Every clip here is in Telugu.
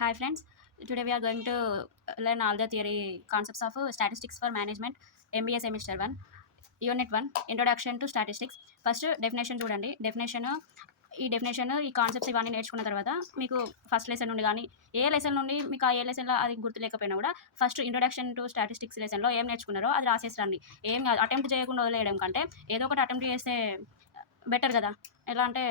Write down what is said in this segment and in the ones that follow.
Hi friends, today we are going to learn all the theory concepts of statistics for management MBA semester 1 unit 1 introduction to statistics. First definition చూడండి. డెఫినేషన్ ఈ కాన్సెప్ట్స్ ఇవన్నీ నేర్చుకున్న తర్వాత మీకు ఫస్ట్ లెసన్ నుండి కానీ ఏ లెసన్ నుండి మీకు ఆ ఏ లెసన్లో అది గుర్తు లేకపోయినా కూడా ఫస్ట్ ఇంట్రొడక్షన్ టు స్టాటిస్టిక్స్ లెసన్లో ఏం నేర్చుకున్నారో అది రాసేసి రండి. ఏం కాదు, అటెంప్ట్ చేయకుండా వదిలేయడం కంటే ఏదో ఒకటి అటెంప్ట్ చేస్తే బెటర్ కదా. ఎలా అంటే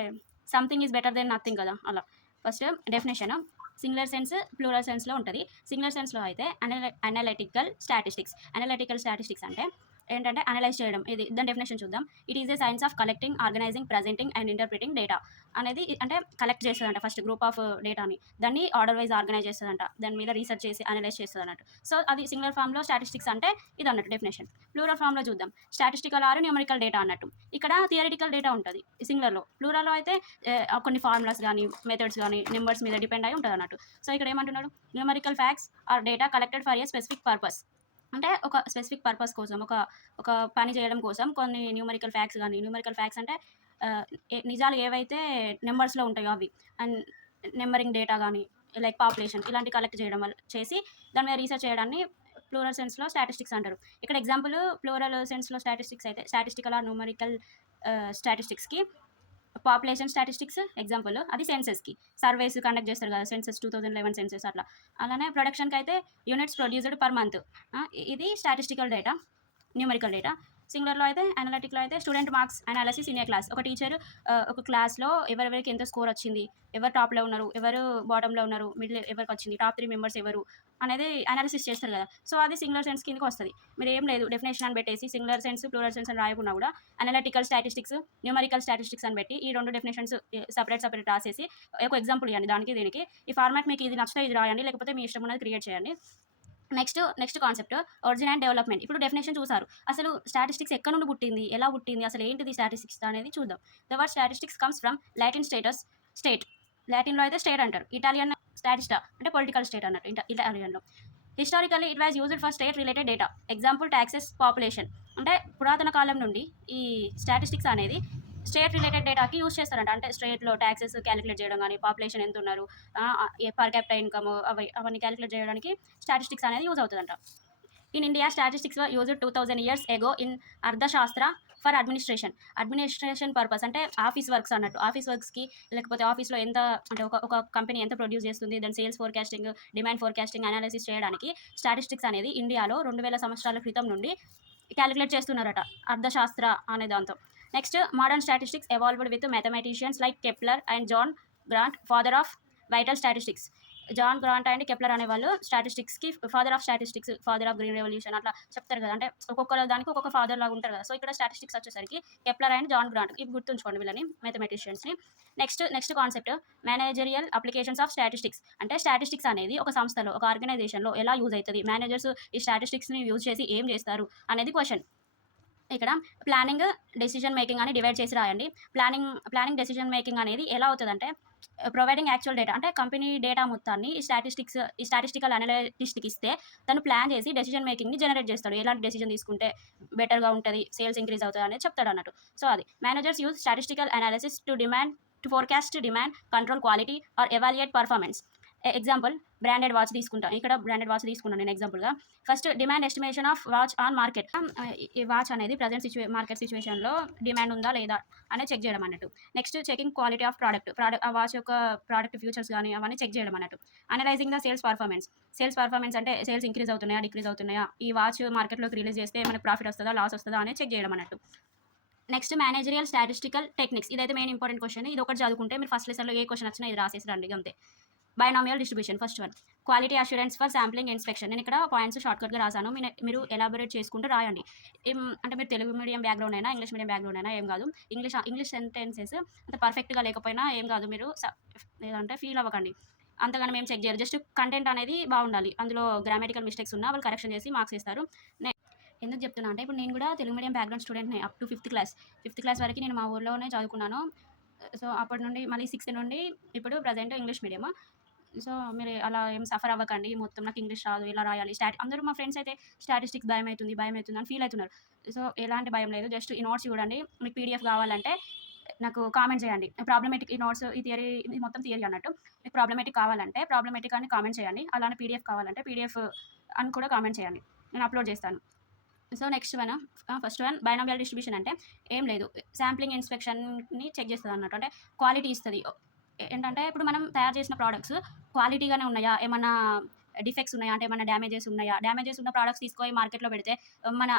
something is better than nothing కదా. అలా first definition singular sense plural సెన్స్లో ఉంటుంది. సింగులర్ సెన్స్లో అయితే అనలిటికల్ స్టాటిస్టిక్స్ అంటే ఏంటంటే అనలైజ్ చేయడం. ఇది దాని డెఫినేషన్ చూద్దాం. It is a science of collecting, organizing, presenting and interpreting data అనేది అంటే కలెక్ట్ చేస్తుందంట ఫస్ట్ గ్రూప్ ఆఫ్ డేటాని. దాన్ని ఆర్డర్ వైజ్ ఆర్గనైజ్ చేస్తుందంట. దాని మీద రీసెర్చ్ చేసి అనలైజ్ చేస్తుంది అన్నట్టు. సో అది సింగులర్ ఫామ్లో స్టాటిస్టిక్స్ అంటే ఇది అన్నట్టు డెఫినేషన్. ప్లూరల్ ఫామ్లో చూద్దాం. స్టాటిస్టికల్ ఆర్ న్యూమరికల్ డేటా అన్నట్టు. ఇక్కడ థియరిటికల్ డేటా ఉంటుంది సింగులర్లో. ప్లూరల్లో అయితే కొన్ని ఫార్ములాస్ కానీ మెథడ్స్ కానీ నెంబర్స్ మీద డిపెండ్ అయి ఉంటుంది అన్నట్టు. సో ఇక్కడ ఏమంటున్నాడు, numerical facts are data collected for a specific purpose. అంటే ఒక స్పెసిఫిక్ పర్పస్ కోసం ఒక పని చేయడం కోసం కొన్ని న్యూమరికల్ ఫ్యాక్ట్స్ అంటే నిజాలు ఏవైతే నెంబర్స్లో ఉంటాయో అవి. అండ్ నెంబరింగ్ డేటా కానీ లైక్ పాపులేషన్ ఇలాంటి కలెక్ట్ చేయడం వల్ల చేసి దాని మీద రీసెర్చ్ చేయడాన్ని ప్లూరల్ సెన్స్లో స్టాటిస్టిక్స్ అంటారు. ఇక్కడ ఎగ్జాంపుల్ ప్లూరల్ సెన్స్లో స్టాటిస్టిక్స్ అయితే స్టాటిస్టికల్ ఆర్ న్యూమరికల్ స్టాటిస్టిక్స్కి పాపులేషన్ స్టాటిస్టిక్స్ ఎగ్జాంపుల్, అది సెన్సెస్కి సర్వేస్ కండక్ట్ చేస్తారు కదా, సెన్సెస్ 2011 సెన్సెస్ అట్లా. అలానే ప్రొడక్షన్కి అయితే యూనిట్స్ ప్రొడ్యూస్డ్ పర్ మంత్, ఇది స్టాటిస్టికల్ డేటా న్యూమరికల్ డేటా. సింగులర్లో అయితే అనలిటిక్లో అయితే student marks analysis in a class. ఒక టీచర్ ఒక క్లాస్లో ఎవరెవరికి ఎంత స్కోర్ వచ్చింది, ఎవరు టాప్లో ఉన్నారు, ఎవరు బాటంలో ఉన్నారు, మిడిల్ ఎవరికి వచ్చింది, టాప్ 3 మెంబర్స్ ఎవరు అనేది అనాలిసిస్ చేస్తారు కదా. సో అది సింగులర్ సెన్స్ కిందకి వస్తుంది. మీరు ఏం లేదు డెఫినేషన్ అని పెట్టేసి సింగులర్ సెన్స్ ప్లూరల్ సెన్స్ అని రాయకుండా కూడా అనలిటికల్ స్టాటిస్టిక్స్ న్యూమరికల్ స్టాటిస్టిక్స్ అని పెట్టి ఈ రెండు డెఫినేషన్స్ సపరేట్ రాసేసి ఒక ఎగ్జాంపుల్ ఇవ్వండి దానికి దీనికి. ఈ ఫార్మాట్ మీకు ఇది నచ్చితే ఇది రాయండి, లేకపోతే మీ ఇష్టం ఉన్నది క్రియేట్ చేయండి. Next concept origin and development. ఇప్పుడు డెఫినేషన్ చూసారు. అసలు స్టాటిస్టిక్స్ ఎక్కడ నుండి పుట్టింది, ఎలా పుట్టింది, అసలు ఏంటిది స్టాటిస్టిక్స్ అనేది చూద్దాం. The word statistics comes from Latin state. లాటిన్లో అయితే స్టేట్ అంటారు. ఇటాలియన్ స్టాటిస్టా అంటే పొలిటికల్ స్టేట్ అన్నట్టు ఇటాలియన్లో. Historically it was used for state related data. Example taxes, population. అంటే పురాతన కాలం నుండి ఈ స్టాటిస్టిక్స్ అనేది స్టేట్ రిలేటెడ్ డేటాకి యూజ్ చేస్తారంట. అంటే స్టేట్లో ట్యాక్సెస్ క్యాలిక్యులేట్ చేయడం కానీ, పాపులేషన్ ఎంత ఉన్నారు, పర్ క్యాపిటల్ ఇన్కమ్ అవన్నీ క్యాలిక్యులేట్ చేయడానికి స్టాటిస్టిక్స్ అనేది యూజ్ అవుతుందంట. In India statistics were used 2000 years ago in అర్థశాస్త్ర ఫర్ అడ్మినిస్ట్రేషన్ పర్పస్. అంటే ఆఫీస్ వర్క్స్ అన్నట్టు. ఆఫీస్ వర్క్స్కి లేకపోతే ఆఫీస్లో ఎంత అంటే ఒక కంపెనీ ఎంత ప్రొడ్యూస్ చేస్తుంది, దాని sales forecasting, demand forecasting analysis చేయడానికి స్టాటిస్టిక్స్ అనేది ఇండియాలో 2000 సంవత్సరాల క్రితం నుండి క్యాలిక్యులేట్ చేస్తున్నారట అర్థశాస్త్ర అనే దాంతో. Next modern statistics evolved with mathematicians like Kepler and John Graunt, father of vital statistics. John Graunt and Kepler అనేవాళ్ళు స్టాటిస్టిక్స్కి father of statistics, father of green revolution అట్లా చెప్తారు కదా. అంటే ఒక్కొక్క దానికి ఒక్కొక్క ఫాదర్ లాగా ఉంటారు కదా. సో ఇక్కడ స్టాటిస్టిక్స్ వచ్చేసరికి కెప్లర్ అండ్ జాన్ గ్రాంట్, ఇవి గుర్తుంచుకోండి వీళ్ళని మ్యాథమెటిషియన్స్ని. Next concept managerial applications of statistics. అంటే స్టాటిస్టిక్స్ అనేది ఒక సంస్థలో ఒక ఆర్గనైజేషన్లో ఎలా యూజ్ అవుతుంది, మేనేజర్స్ ఈ స్టాటిస్టిక్స్ని యూజ్ చేసి ఏం చేస్తారు అనేది క్వశ్చన్. ఇక్కడ ప్లానింగ్, డెసిషన్ మేకింగ్ అని డివైడ్ చేసి రాయండి. ప్లానింగ్ డెసిషన్ మేకింగ్ అనేది ఎలా అవుతుందంటే ప్రొవైడింగ్ యాక్చువల్ డేటా. అంటే కంపెనీ డేటా మొత్తాన్ని ఈ స్టాటిస్టికల్ అనలిస్ట్కి ఇస్తే తను ప్లాన్ చేసి డెసిషన్ మేకింగ్ని జనరేట్ చేస్తాడు. ఎలాంటి డెసిషన్ తీసుకుంటే బెటర్గా ఉంటుంది, సేల్స్ ఇంక్రీజ్ అవుతుంది అనేది చెప్తాడు అన్నట్టు. సో అది managers use statistical analysis to forecast demand, control quality are evaluate performance. Example branded watch తీసుకుంటాను. ఇక్కడ బ్రాండెడ్ వాచ్ తీసుకున్నాను నేను ఎగ్జాంపుల్గా. First demand estimation of watch on market. ఈ వాచ్ అనేది ప్రజెంట్ మార్కెట్ సిచ్యువేషన్లో డిమాండ్ ఉందా లేదా అనేది చెక్ చేయడం అన్నట్టు. Next checking quality of product ఆ వాచ్ యొక్క ప్రోడక్ట్ ఫ్యూచర్స్ కానీ అవన్నీ చెక్ చేయడం అన్నట్టు. అనలైజింగ్ ద సేల్స్ పర్ఫార్మెన్స్ అంటే సేల్స్ ఇంక్రీజ్ అవుతున్నాయా, డిక్రీజ్ అవుతున్నాయా, ఈ వాచ్ మార్కెట్లోకి రిలీజ్ చేస్తే మనకి ప్రాఫిట్ వస్తుందా, లాస్ వస్తుందా అనేది చెక్ చేయడం అన్నట్టు. Next managerial statistical techniques. ఇదైతే మెయిన్ ఇంపార్టెంట్ క్వశ్చన్. ఇది ఒకటి చదువుకుంటే మీరు ఫస్ట్ లెసన్లో ఏ క్వశ్చన్ వచ్చినా ఇది రాసేసి రండి అంతే. Binomial distribution first one. Quality assurance for sampling inspection. నేను ఇక్కడ పాయింట్స్ షార్ట్కట్గా రాసాను, మీరు ఎలాబొరేట్ చేసుకుంటూ రాయండి. అంటే మీరు తెలుగు మీడియం బ్యాక్గ్రౌండ్ అయినా ఇంగ్లీష్ మీడియం బ్యాక్గ్రౌండ్ అయినా ఏం కాదు. ఇంగ్లీష్ సెంటెన్సెస్ అంత పర్ఫెక్ట్గా లేకపోయినా ఏం కాదు, మీరు ఏదంటే ఫీల్ అవ్వకండి. అంతగానే మేము చెక్ చేయరు, జస్ట్ కంటెంట్ అనేది బాగుండాలి. అందులో గ్రామటికల్ మిస్టేక్స్ ఉన్నా వాళ్ళు కరెక్షన్ చేసి మార్క్స్ ఇస్తారు. ఎందుకు చెప్తున్నా అంటే ఇప్పుడు నేను కూడా తెలుగు మీడియం బ్యాక్గ్రౌండ్ స్టూడెంట్ని అప్ టు ఫిఫ్త్ క్లాస్ వరకు నేను మా ఊర్లోనే చదువుకున్నాను. సో అప్పటి నుండి మళ్ళీ 6th నుండి ఇప్పుడు ప్రజెంట్ ఇంగ్లీష్ మీడియం. సో మీరు అలా ఏం సఫర్ అవ్వకండి, మొత్తం నాకు ఇంగ్లీష్ రాదు ఎలా రాయాలి అందరూ మా ఫ్రెండ్స్ అయితే స్టాటిస్టిక్స్ భయం అవుతుంది అని ఫీల్ అవుతున్నారు. సో ఎలాంటి భయం లేదు, జస్ట్ ఈ నోట్స్ చూడండి. మీకు పీడిఎఫ్ కావాలంటే నాకు కామెంట్ చేయండి. ప్రాబ్లమాటిక్ ఈ నోట్స్ ఈ థియరీ ఇది మొత్తం థియరీ అన్నట్టు. మీకు ప్రాబ్లమాటిక్ కావాలంటే ప్రాబ్లమాటిక్ అని కామెంట్ చేయండి. అలానే పీడీఎఫ్ కావాలంటే పీడీఎఫ్ అని కూడా కామెంట్ చేయండి. నేను అప్లోడ్ చేస్తాను. So next one first one binomial distribution అంటే ఏం లేదు. శాంప్లింగ్ ఇన్స్పెక్షన్‌ని చెక్ చేస్తదన్నట్టు. అంటే క్వాలిటీ ఇస్తది. ఏంటంటే ఇప్పుడు మనం తయారు చేసిన ప్రొడక్ట్స్ క్వాలిటీగానే ఉన్నాయా? ఏమన్నా డిఫెక్ట్స్ ఉన్నాయా? అంటే ఏమన్నా డ్యామేజెస్ ఉన్నాయా? డ్యామేజెస్ ఉన్న ప్రొడక్ట్స్ తీసుకొని మార్కెట్‌లో పెడితే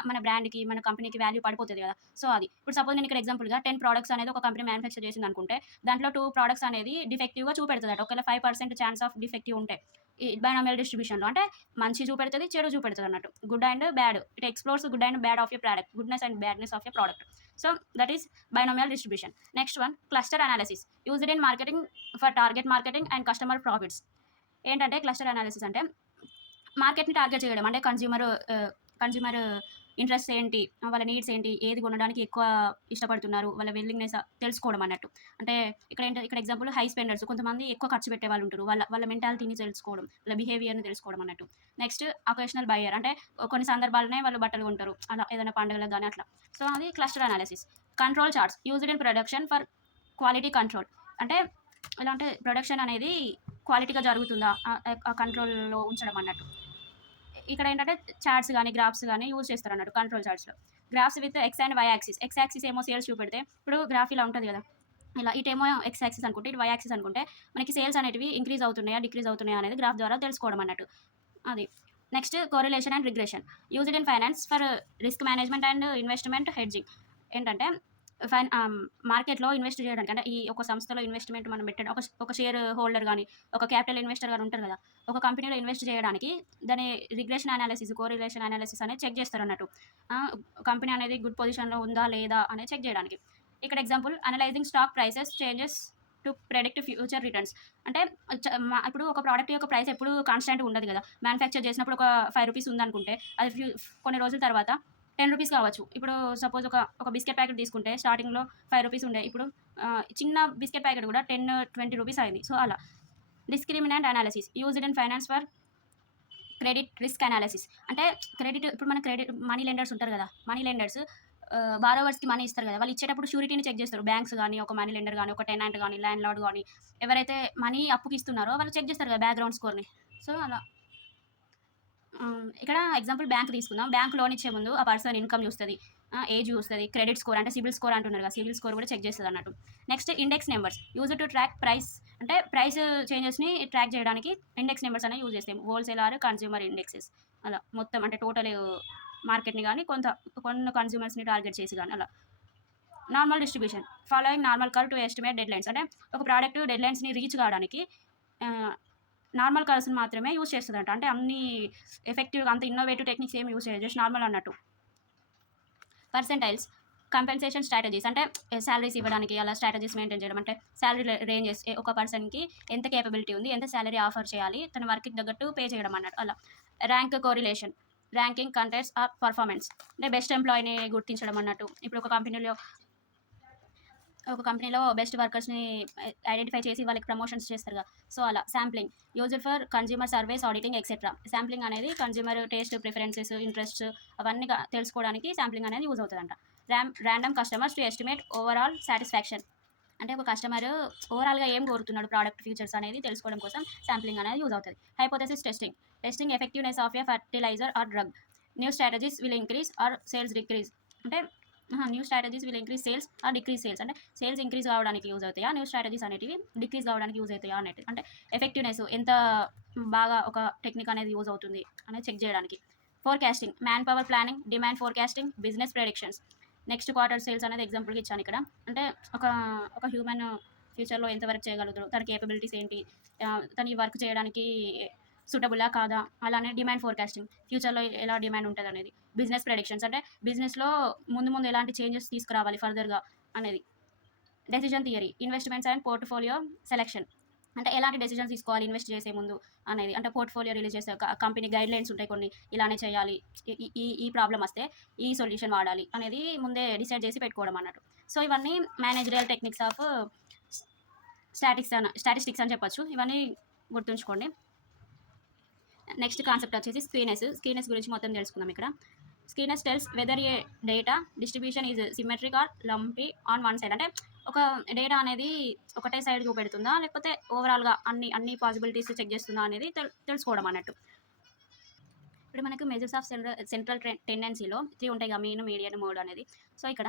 మన బ్రాండ్‌కి, మన కంపెనీకి వాల్యూ పడిపోతది కదా! సో అది. ఇప్పుడు సపోజ్ నేను ఇక్కడ ఎగ్జాంపుల్‌గా 10 ప్రొడక్ట్స్ అనేది ఒక కంపెనీ మ్యానుఫ్యాక్చర్ చేసిందనుకుంటే, దాంట్లో 2 ప్రొడక్ట్స్ అనేది డిఫెక్టివ్‌గా చూపెడతదట. ఒకవేళ 5% ఛాన్స్ ఆఫ్ డిఫెక్టివ్ ఉంటే. ఈ బైనామియల్ డిస్ట్రిబ్యూషన్‌లో. అంటే మంచి చూపెడతది, చెడు చూపెడతదన్నట్టు. Good and bad. It explores good and bad of a product. Goodness and badness of a product. So that is binomial distribution. Next one cluster analysis. Used in marketing for target marketing and customer profits. ఏంటంటే క్లస్టర్ అనాలిసిస్ అంటే మార్కెట్‌ని టార్గెట్ చేయడం. అంటే కన్జ్యూమర్ ఇంట్రెస్ట్ ఏంటి? వాళ్ళ నీడ్స్ ఏంటి? ఏది కొనడానికి ఎక్కువ ఇష్టపడుతున్నారు? వాళ్ళ విల్లింగ్‌నెస్ తెలుసుకోవడం అన్నట్టు. అంటే ఇక్కడ ఎగ్జాంపుల్ హై స్పెండర్స్ కొంతమంది ఎక్కువ ఖర్చు పెట్టేవాళ్ళు ఉంటారు. వాళ్ళ వాళ్ళ మెంటాలిటీని తెలుసుకోవడం. వాళ్ళ బిహేవియర్‌ని తెలుసుకోవడం అన్నట్టు. నెక్స్ట్ అకేషనల్ బయర్ అంటే కొన్ని సందర్భాల్లోనే వాళ్ళు బట్టలు కొంటారు. అలా ఏదైనా పండుగలకు గాని అట్లా. సో అది cluster analysis. Control charts used in production for quality control. అంటే ఎలా అంటే ప్రొడక్షన్ అనేది క్వాలిటీగా జరుగుతుందా? ఆ కంట్రోల్‌లో ఉంచడం అన్నట్టు. ఇక్కడ ఏంటంటే చార్ట్స్ గాని, గ్రాఫ్స్ గాని యూజ్ చేస్తారన్నట్టు కంట్రోల్ చార్ట్స్‌లో. Graphs with X and Y axis. X axis ఏమో సేల్స్ చూపెడితే, ఇప్పుడు గ్రాఫ్ ఇలా ఉంటది గదా! ఇలా ఇటేమో ఎక్స్ యాక్సిస్ అనుకుంటే, ఇటు వై యాక్సిస్ అనుకుంటే, మనకి సేల్స్ అనేటివి ఇంక్రీజ్ అవుతున్నాయా? డిక్రీజ్ అవుతున్నాయా? అనేది గ్రాఫ్ ద్వారా తెలుసుకోవడం అన్నట్టు. అది. Next correlation and regression. Used in finance for risk management and investment hedging. ఏంటంటే మార్కెట్‌లో ఇన్వెస్ట్ చేయడానికి అంటే ఈ ఒక సంస్థలో ఇన్వెస్ట్‌మెంట్ మనం పెట్టడం ఒక షేర్ హోల్డర్ గాని, ఒక క్యాపిటల్ ఇన్వెస్టర్ గాని ఉంటారు గదా! ఒక కంపెనీలో ఇన్వెస్ట్ చేయడానికి దాని రిగ్రెషన్ అనాలిసిస్, కోరిలేషన్ అనాలిసిస్ అనేది చెక్ చేస్తారన్నట్టు. కంపెనీ అనేది గుడ్ పొజిషన్‌లో ఉందా? లేదా? అనేది చెక్ జేయడానికి. ఇక్కడ example analysing stock prices changes to predict future returns. అంటే ఇప్పుడు ఒక ప్రొడక్ట్ యొక్క ప్రైస్ ఎప్పుడు కాన్‌స్టాంట్‌గా ఉండదు గదా! మ్యానుఫ్యాక్చర్ చేసినప్పుడు ఒక రూ. 5 ఉందనుకుంటే, అది కొన్ని రోజుల తర్వాత రూ. 10 కావచ్చు. ఇప్పుడు సపోజ్ ఒక బిస్కెట్ ప్యాకెట్ తీసుకుంటే స్టార్టింగ్‌లో రూ. 5 ఉండే. ఇప్పుడు చిన్న బిస్కెట్ ప్యాకెట్ గూడా 10, 20 అయింది. సో, అలా. Discriminant analysis used in finance for credit risk analysis. అంటే ఇప్పుడు మన మనీ లెండర్స్ ఉంటారు గదా! మనీ లెండర్స్ బారోవర్స్‌కి మనీ ఇస్తారు గదా! వాళ్ళు ఇచ్చేటప్పుడు ష్యూరిటీని చెక్ జేస్తారు. బ్యాంక్స్ గాని, ఒక మనీ లెండర్ గాని, ఒక టెనెంట్ గాని, ల్యాండ్ లార్డ్ గాని ఎవరైతే మనీ అప్పుకి ఇస్తున్నారో వాళ్ళు చెక్ జేస్తారు గదా! బ్యాక్‌గ్రౌండ్ స్కోర్‌ని. సో, అలా. ఇక్కడ ఎగ్జాంపుల్ బ్యాంక్ తీసుకుందాం. బ్యాంక్ లోన్ ఇచ్చే ముందు ఆ పర్సన్ ఇన్‌కమ్ చూస్తది. ఏజ్ చూస్తది. క్రెడిట్ స్కోర్ అంటే సిబిల్ స్కోర్ అంటున్నారు కదా! సిబిల్ స్కోర్ కూడా చెక్ చేస్తదన్నట్టు. Next index numbers used to track price. అంటే ప్రైస్ చేంజెస్‌ని ట్రాక్ చేయడానికి ఇండెక్స్ నంబర్స్ అనేవి యూజ్ చేస్తాం. హోల్‌సేల్ ఆర్ కన్స్యూమర్ ఇండెక్సెస్ అలా మొత్తం అంటే టోటల్ మార్కెట్‌ని గాని కొన్ని కన్స్యూమర్స్‌ని టార్గెట్ చేసి గాని అలా. Normal distribution following normal curve to estimate deadlines. అంటే ఒక ప్రొడక్ట్ డెడ్‌లైన్స్‌ని రీచ్ కావడానికి ఆహ్, నార్మల్ కర్వ్స్‌ని మాత్రమే యూజ్ చేస్తదంట. అంటే అన్ని ఎఫెక్టివ్‌గా అంత ఇన్నోవేటివ్ టెక్నిక్స్ ఏమి యూజ్ చేయదు. జస్ట్ నార్మల్ అన్నట్టు. పర్సెంటైల్స్ కంపెన్సేషన్ స్ట్రాటజీస్ అంటే సాలరీస్ ఇవ్వడానికి అలా స్ట్రాటజీస్ మెయింటైన్ చేయడం. అంటే సాలరీ రేంజెస్ ఒక పర్సన్‌కి ఎంత కేపబిలిటీ ఉంది, ఎంత సాలరీ ఆఫర్ చేయాలి, తన వర్క్‌కి తగ్గట్టు పే చేయడం అన్నట్టు అలా. Rank correlation ranking contents are performance అంటే బెస్ట్ ఎంప్లాయీని గుర్తించడం అన్నట్టు. ఇప్పుడు ఒక కంపెనీలో బెస్ట్ వర్కర్స్‌ని ఐడెంటిఫై చేసి వాళ్ళకి ప్రమోషన్స్ చేస్తారుగా. సో, అలా. Sampling used for consumer surveys, auditing etcetera. Sampling అనేది కన్స్యూమర్ టేస్ట్, ప్రిఫరెన్సెస్, ఇంట్రెస్ట్స్ అవన్నీ తెలుసుకోవడానికి శాంప్లింగ్ అనేది యూజ్ అవుతదంట. Random customers to estimate overall satisfaction. అంటే ఒక కస్టమర్ ఓవరాల్‌గా ఏం కోరుతున్నాడు ప్రోడక్ట్ ఫీచర్స్ అనేది తెలుసుకోవడం కోసం శాంప్లింగ్ అనేది యూజ్ అవుతది. Hypothesis testing effectiveness of a fertiliser or drug. New strategies will increase or sales decrease. అంటే new strategies will increase sales or decrease sales. అంటే సేల్స్ ఇంక్రీజ్ కావడానికి యూజ్ అవుతాయా? న్యూ స్ట్రాటజీస్ అనేటివి డిక్రీజ్ కావడానికి యూజ్ అవుతాయా అన్నట్టు. అంటే ఎఫెక్టివ్‌నెస్ ఎంత బాగా ఒక టెక్నిక్ అనేది యూజ్ అవుతుంది అనేది చెక్ చేయడానికి. Forecasting man power planning, demand forecasting, business predictions. Next quarter sales అనేది ఎగ్జాంపుల్‌గా ఇచ్చాను ఇక్కడ. అంటే ఒక ఒక హ్యూమన్ ఫ్యూచర్‌లో ఎంత వరకు చేయగలుగుతాడు? తన కేపబిలిటీస్ ఏంటి? తను ఈ వర్క్ చేయడానికి సూటబులా కాదా? అలానే డిమాండ్ ఫోర్‌కాస్టింగ్ ఫ్యూచర్‌లో ఎలా డిమాండ్ ఉంటదనేది. బిజినెస్ ప్రెడిక్షన్స్ అంటే బిజినెస్‌లో ముందు ఎలాంటి చేంజెస్ తీసుకురావాలి ఫర్దర్‌గా అనేది. Decision theory investments and portfolio selection. అంటే ఎలాంటి డెసిషన్స్ తీసుకోవాలి ఇన్వెస్ట్ చేసే ముందు అనేది. అంటే పోర్ట్‌ఫోలియో రిలీజ్ చేసే కంపెనీ గైడ్‌లైన్స్ ఉంటాయి కొన్ని. ఇలానే చేయాలి. ఈ ఈ ఈ ప్రాబ్లమ్ వస్తే ఈ సొల్యూషన్ వాడాలి అనేది ముందే డిసైడ్ చేసి పెట్టుకోవడం అన్నట్టు. సో, ఇవన్నీ మేనేజరియల్ టెక్నిక్స్ ఆఫ్ స్టాటిస్టిక్స్ అని చెప్పొచ్చు. ఇవన్నీ గుర్తుంచుకోండి. నెక్స్ట్ కాన్సెప్ట్ వచ్చేసి స్క్రీనెస్ గురించి మొత్తం తెలుసుకుందాం ఇక్కడ. Skewness tells whether a data distribution is symmetric or lumpy on one side. అంటే ఒక డేటా అనేది ఒకటే సైడ్ చూపెడుతుందా లేకపోతే ఓవరాల్గా అన్ని పాసిబిలిటీస్ చెక్ చేస్తుందా అనేది తెలుసుకోవడం అన్నట్టు. ఇప్పుడు మనకు మెజర్స్ ఆఫ్ సెంట్రల్ టెండెన్సీలో 3 ఉంటాయి కదా, మీన్, మీడియన్, మోడ్ అనేది. సో ఇక్కడ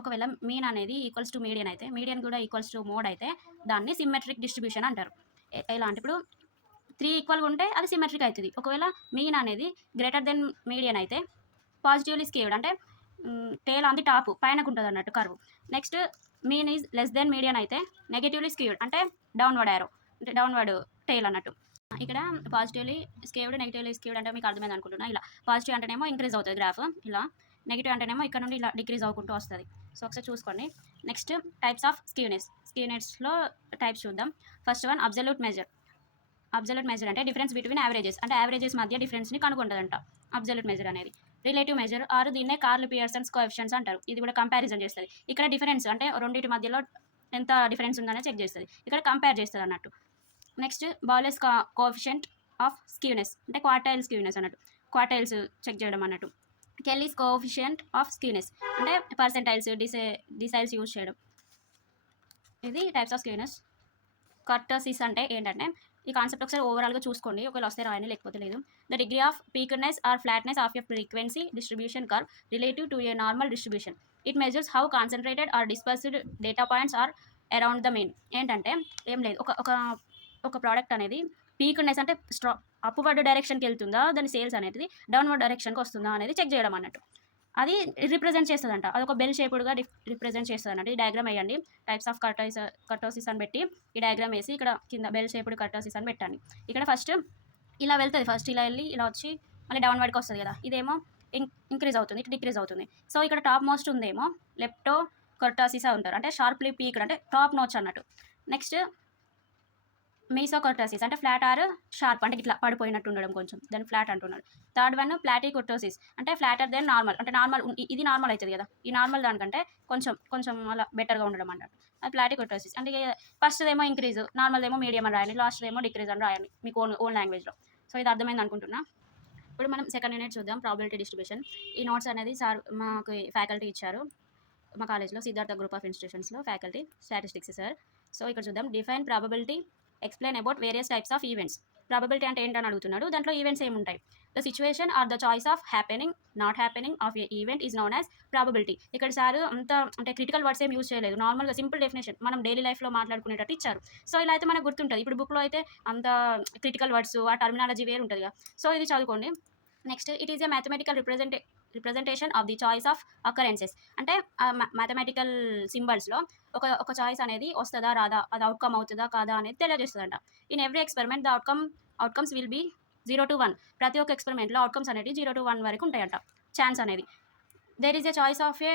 ఒకవేళ మీన్ అనేది ఈక్వల్స్ టు మీడియన్ అయితే, మీడియన్ కూడా ఈక్వల్స్ టు మోడ్ అయితే దాన్ని సిమెట్రిక్ డిస్ట్రిబ్యూషన్ అంటారు. ఎలా అంటే ఇప్పుడు 3 ఈక్వల్గా ఉంటే అది సిమెట్రిక్ అవుతుంది. ఒకవేళ మీన్ అనేది గ్రేటర్ దెన్ మీడియన్ అయితే పాజిటివ్లీ స్కేవ్డ్, అంటే టేల్ ఆన్ ది టాప్ పైనకు ఉంటుంది అన్నట్టు curve. Next mean is less than median అయితే నెగటివ్లీ స్కేవ్డ్, అంటే డౌన్వర్డ్ యారో, అంటే డౌన్వర్డ్ టేల్ అన్నట్టు. ఇక్కడ పాజిటివ్లీ స్కేవ్డ్, నెగిటివ్లీ స్కేవ్డ్ అంటే మీకు అర్థమైంది అనుకుంటున్నా. ఇలా పాజిటివ్ అంటేనేమో ఇంక్రీజ్ అవుతుంది గ్రాఫ్, ఇలా నెగిటివ్ అంటేనేమో ఇక్కడ నుండి ఇలా డిక్రీజ్ అవ్వకుంటూ వస్తుంది. సో ఒకసారి చూసుకోండి. నెక్స్ట్ టైప్స్ ఆఫ్ స్కీవ్నెస్లో టైప్స్ చూద్దాం. First one absolute measure. Absolute measure అంటే డిఫరెన్స్ బిట్వీన్ యావరేజెస్, అంటే యావరేజెస్ మధ్య డిఫరెన్స్ని కనుక్కుంటుందంట అబ్జల్యూట్ మెజర్ అనేది. రిలేటివ్ మెజర్ ఆరు దీన్నే కార్ల్ పియర్సన్స్ కోఎఫిషియెంట్స్ అంటారు. ఇది కూడా కంపారిజన్ చేస్తుంది. ఇక్కడ డిఫరెన్స్ అంటే రెండింటి మధ్యలో ఎంత డిఫరెన్స్ ఉందనే చెక్ చేస్తుంది, ఇక్కడ కంపేర్ చేస్తుంది అన్నట్టు. నెక్స్ట్ బాయిలర్స్ కోఎఫిషియెంట్ ఆఫ్ స్కీవ్నెస్, అంటే క్వార్టైల్ స్కీవ్నెస్ అన్నట్టు, క్వార్టైల్స్ చెక్ చేయడం అన్నట్టు. కెల్లీస్ కోఎఫిషియెంట్ ఆఫ్ స్కీవ్నెస్ అంటే పర్సెంటైల్స్, డిసైల్స్ యూజ్ చేయడం. ఇది టైప్స్ ఆఫ్ స్కీవ్నెస్. కర్టసిస్ అంటే ఏంటంటే ఈ కాన్సెప్ట్ ఒకసారి ఓవరాల్గా చూసుకోండి, ఒకవేళ వస్తే రాయండి లేకపోతే లేదు. The degree of peakness or flatness of a frequency distribution curve relative to a normal distribution. It measures how concentrated or dispersed data points are around the main. ఏంటంటే ఏం లేదు, ఒక ప్రోడక్ట్ అనేది పీక్నెస్ అంటే అప్వర్డ్ డైరెక్షన్కి వెళ్తుందా, దాని సేల్స్ అనేది డౌన్వర్డ్ డైరెక్షన్కి వస్తుందా అనేది చెక్ చేయడం అన్నట్టు. అది రిప్రజెంట్ చేస్తుందంట, అది ఒక బెల్ షేప్డ్గా రిప్రజెంట్ చేస్తుంది అన్నట్టు. ఈ డయాగ్రామ్ వేయండి, టైప్స్ ఆఫ్ కర్టోసిస్ అని పెట్టి ఈ డయాగ్రామ్ వేసి ఇక్కడ కింద బెల్ షేప్డ్ కర్టోసిస్ అని పెట్టండి. ఇక్కడ ఫస్ట్ ఇలా వెళ్తుంది, ఫస్ట్ ఇలా వెళ్ళి ఇలా వచ్చి మళ్ళీ డౌన్వర్డ్కి వస్తుంది కదా, ఇదేమో ఇంక్రీజ్ అవుతుంది, ఇటు డిక్రీజ్ అవుతుంది. సో ఇక్కడ టాప్ మోస్ట్ ఉందేమో లెప్టో కర్టోసిస్ ఉంటారు, అంటే షార్ప్లీ పీక్ అంటే టాప్ నోచ్ అన్నట్టు. నెక్స్ట్ మీసోకర్టోసిస్ అంటే ఫ్లాట్ ఆర్ షార్ప్, అంటే ఇట్లా పడిపోయినట్టు ఉండడం కొంచెం, దాన్ని ఫ్లాట్ అంటున్నాడు. థర్డ్ వన్ ప్లాటికోటోసిస్ అంటే ఫ్లాటర్ దెన్ నార్మల్, అంటే నార్మల్ ఇది నార్మల్ అవుతుంది కదా, ఈ నార్మల్ దానికంటే కొంచెం అలా బెటర్గా ఉండడం అన్నట్టు, అది ప్లాటికోటోసిస్. అంటే ఫస్ట్ ఏమో ఇంక్రీజ్, నార్మల్ ఏమో మీడియం అని రాయండి, లాస్ట్ ఏమో డిక్రీజ్ అని రాయండి మీకు ఓన్ లాంగ్వేజ్లో. సో ఇది అర్థమైంది అనుకుంటున్నా. ఇప్పుడు మనం సెకండ్ యూనిట్ చూద్దాం, ప్రాబిలిటీ డిస్ట్రిబ్యూషన్. ఈ నోట్స్ అనేది సార్ మాకు ఫ్యాకల్టీ ఇచ్చారు మా కాలేజ్లో, సిద్ధార్థ గ్రూప్ ఆఫ్ ఇన్స్టిట్యూషన్స్లో ఫ్యాకల్టీ స్టాటిస్టిక్స్ సార్. సో ఇక్కడ చూద్దాం, define probability, explain about various types of events. Probability అంటే ఏంటని అడుగుతున్నాడు, దాంట్లో ఈవెంట్స్ ఏముంటాయి. The situation or the choice of happening not happening of a event is known as probability. ఇక్కడ సార్ అంటే క్రిటికల్ వర్డ్స్ ఏం యూజ్ చేయలేదు, నార్మల్గా సింపుల్ డెఫినేషన్ మనం డైలీ లైఫ్లో మాట్లాడుకునేటట్టు ఇచ్చారు. సో ఇలా అయితే మనకు గుర్తుంటుంది. ఇప్పుడు బుక్లో అయితే అంత క్రిటికల్ వర్డ్స్ ఆ టర్మినాలజీ వేరు ఉంటుంది కదా, సో ఇది చదువుకోండి. Next it is a mathematical representation of the choice of occurrences, అంటే మ్యాథమెటికల్ సింబల్స్లో ఒక చాయిస్ అనేది వస్తుందా రాదా, అది అవుట్కమ్ అవుతుందా కాదా అనేది తెలియజేస్తుందంట. In every experiment the outcomes will be 0 to 1. ప్రతి ఒక్క ఎక్స్పెరిమెంట్లో అవుట్కమ్స్ అనేది 0 to 1 వరకు ఉంటాయంట, ఛాన్స్ అనేది. There is a choice of a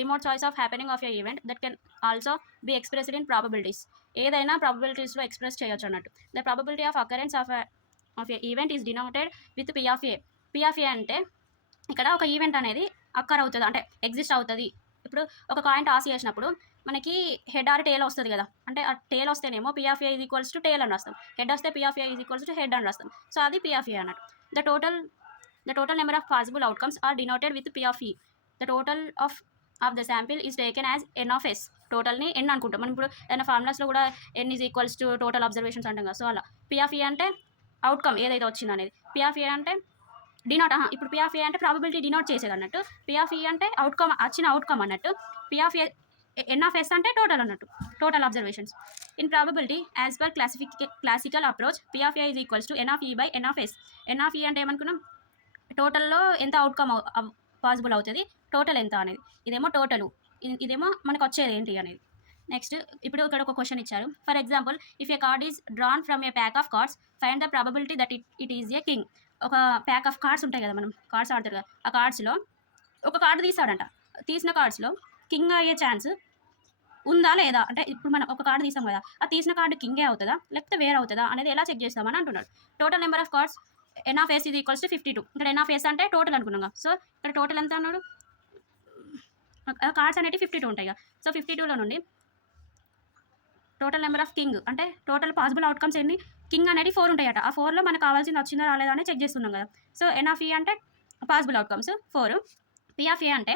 remote choice of happening of a event that can also be expressed in probabilities. ఏదైనా ప్రాబబిలిటీస్లో ఎక్స్ప్రెస్ చేయొచ్చు అన్నట్టు. The probability of occurrence of a event is denoted with P of A. P of A అంటే ఇక్కడ ఒక ఈవెంట్ అనేది అక్కర్ అవుతుంది, అంటే ఎగ్జిస్ట్ అవుతుంది. ఇప్పుడు ఒక కాయిన్ టాస్ చేసినప్పుడు మనకి హెడ్ ఆర్ టేల్ వస్తుంది కదా, అంటే ఆ టేల్ వస్తేనేమో P of A is equals to tail అని రాస్తాం, హెడ్ వస్తే P of A is equals to head అని రాస్తాం. సో అది పి ఆఫ్ ఏ అన్నట్టు. The total number of possible outcomes are denoted with P of E. The total of the sample is taken as N of S. టోటల్ని ఎన్ అనుకుంటాం మనం, ఇప్పుడు ఏదైనా ఫార్ములాస్లో కూడా N is equals to total observations అంటాం కదా. సో అలా పి ఆఫ్ ఈ అంటే అవుట్కమ్ ఏదైతే వచ్చిందో అనేది, పి ఆఫ్ ఏ అంటే ఇప్పుడు పి ఆఫ్ ఏ అంటే ప్రాబబిలిటీ డినోట్ చేసేది అన్నట్టు, పి ఆఫ్ ఈ అంటే అవుట్కమ్ వచ్చిన అవుట్కమ్ అన్నట్టు, P of A N of S అంటే టోటల్ అన్నట్టు, total observations. In probability as per classical approach P of A is equals to N of E by N of S. N of E అంటే ఏమనుకున్నాం, టోటల్లో ఎంత అవుట్కమ్ పాసిబుల్ అవుతుంది, టోటల్ ఎంత అనేది. ఇదేమో టోటల్, ఇదేమో మనకు వచ్చేది ఏంటి అనేది. నెక్స్ట్ ఇప్పుడు ఇక్కడ ఒక క్వశ్చన్ ఇచ్చారు. For example if A card is drawn from A pack of cards find the probability that it is a king. ఒక ప్యాక్ ఆఫ్ కార్డ్స్ ఉంటాయి కదా, మనం కార్డ్స్ ఆడతారు కదా, ఆ కార్డ్స్లో ఒక కార్డు తీస్తాడంట, తీసిన కార్డ్స్లో కింగ్ అయ్యే ఛాన్స్ ఉందా లేదా, అంటే ఇప్పుడు మనం ఒక కార్డు తీసాం కదా, ఆ తీసిన కార్డు కింగే అవుతుందా లేకపోతే వేరే అవుతుందా అనేది ఎలా చెక్ చేస్తామని అంటున్నాడు. Total number of cards n of S is equals to 52. ఇక్కడ ఎన్ ఆఫ్ ఎస్ అంటే టోటల్ అనుకున్నాం, సో ఇక్కడ టోటల్ ఎంత అన్నాడు, కార్డ్స్ అనేవి 52 ఉంటాయి కదా. సో 52లో నుండి టోటల్ నెంబర్ ఆఫ్ కింగ్ అంటే టోటల్ పాసిబుల్ అవుట్కమ్స్ ఎన్ని, కింగ్ అనేది 4 ఉంటాయట, ఆ 4లో మనకు కావాల్సింది వచ్చిందా రాలేదా అని చెక్ చేస్తున్నాం కదా. సో ఎన్ ఆఫ్ ఈ అంటే possible outcomes 4. P of A అంటే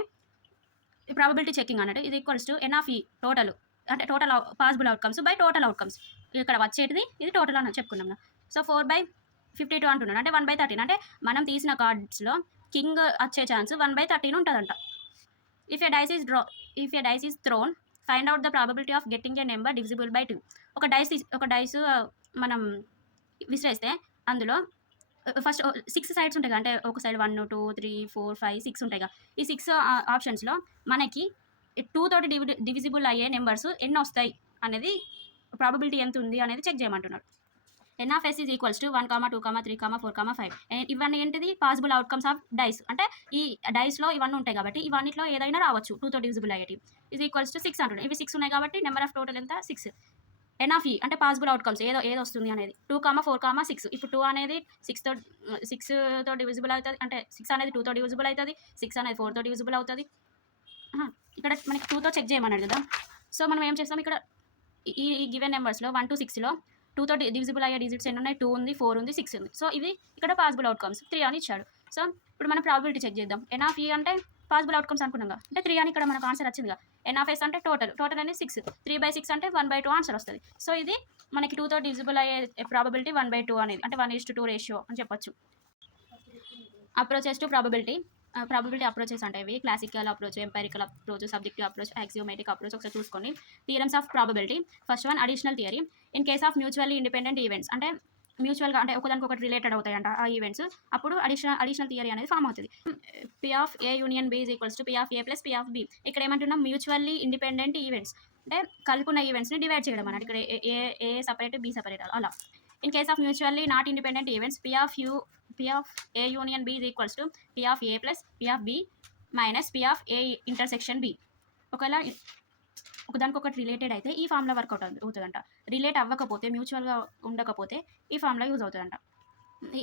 ప్రాబబిలిటీ చెకింగ్ అన్నట్టు ఇది ఈక్వల్స్ టు ఎన్ ఆఫ్ ఈ టోటల్ అంటే total possible outcomes by total outcomes. ఇక్కడ వచ్చేటిది ఇది టోటల్ అని చెప్పుకున్నాం. సో 4/52 అంటున్నాడు అంటే 1/13 అంటే మనం తీసిన కార్డ్స్లో కింగ్ వచ్చే ఛాన్స్ 1/13 ఉంటుందంట. If a dice is thrown find out the probability of getting a number divisible by 2. ఒక డైస్ మనం విసిరేస్తే అందులో ఫస్ట్ 6 సైడ్స్ ఉంటాయి, అంటే ఒక సైడ్ 1 2 3 4 5 6 ఉంటాయి. ఈ 6 ఆప్షన్స్లో మనకి 2 తోటి డివిజిబుల్ అయ్యే నెంబర్స్ ఎన్ని వస్తాయి అనేది ప్రాబబిలిటీ ఎంత ఉంది అనేది చెక్ చేయమంటున్నాడు. N of S is equals to 1, 2, 3, 4, 5. ఇవన్నీ ఏంటిది పాసిబుల్ అవుట్కమ్స్ ఆఫ్ డైస్, అంటే ఈ డైస్లో ఇవన్నీ ఉంటాయి కాబట్టి ఇవన్నిట్లో ఏదైనా రావచ్చు 2తో డివిజిబుల్ అయ్యేటి. ఈజ్ ఈక్వల్స్ టు 6 అంటున్నాయి. ఇవి 6 ఉన్నాయి కాబట్టి నెంబర్ ఆఫ్ టోటల్ ఎంత 6. ఎన్ ఆఫ్ ఈ అంటే పాసిబుల్ అవుట్కమ్స్ ఏదో వస్తుంది అనేది 2, 4, 6. ఇప్పుడు 2 అనేది 6తో డివిజిబుల్ అవుతుంది, అంటే 6 అనేది 2తో డివిజిబుల్ అవుతుంది, 6 అనేది 4తో డివిజిబుల్ అవుతుంది. ఇక్కడ మనకి 2తో చెక్ చేయమన్నాడు కదా. సో మనం ఏం చేస్తాం ఇక్కడ ఈ గివెన్ నెంబర్స్లో 1 to 6లో 2తో డివిజిబుల్ అయ్యే డిజిట్స్ ఎన్ని ఉన్నాయి, 2 ఉంది, 4 ఉంది, 6 ఉంది. సో ఇవి ఇక్కడ పాసిబుల్ అవుట్కమ్స్ 3 అని ఇచ్చాడు. సో ఇప్పుడు మనం ప్రాబిలిటీ చెక్ చేద్దాం. ఎన్ ఆఫ్ ఈ అంటే పాసిబుల్ అవుట్కమ్స్ అనుకున్నాం, అంటే 3 అని ఇక్కడ మనకు ఆన్సర్ వచ్చిందిగా. ఎన్ ఆఫ్ ఎస్ అంటే టోటల్ అనేది 6, 3/6 అంటే 1/2 ఆన్సర్ వస్తుంది. సో ఇది మనకి 2తో డివిజిబుల్ అయ్యే ప్రాబబిలిటీ 1/2 అనేది, అంటే 1:2 రేషియో అని చెప్పొచ్చు. అప్రోచెస్ టు ప్రాబబిలిటీ అప్రోచెస్ అంటే ఇవి classical approach, empirical approach, subjective approach, axiomatic approach. ఒకసారి చూసుకోండి. Theorems of probability. First one additional theory. In case of mutually independent events, అంటే మ్యూచువల్గా అంటే ఒకదానికొకటి రిలేటెడ్ అవుతాయంట ఆ ఈవెంట్స్, అప్పుడు అడిషనల్ థియరీ అనేది ఫామ్ అవుతుంది. P of A union B is equals to P of A plus P of B. ఇక్కడ ఏమంటున్నాం మ్యూచువల్లీ ఇండిపెండెంట్ ఈవెంట్స్ అంటే కలుపుకున్న ఈవెంట్స్ని డివైడ్ చేయడం అన్నట్టు. ఇక్కడ ఏ సపరేట్ బి సపరేట్ అలా. In case of mutually not independent events P of A union B is equals to P of A plus P of B minus P of A intersection B. ఒకవేళ ఒకదానికొకటి రిలేటెడ్ అయితే ఈ ఫామ్లో వర్కౌట్ అవుతుందంట. రిలేట్ అవ్వకపోతే, మ్యూచువల్గా ఉండకపోతే ఈ ఫామ్లో యూజ్ అవుతుందంట.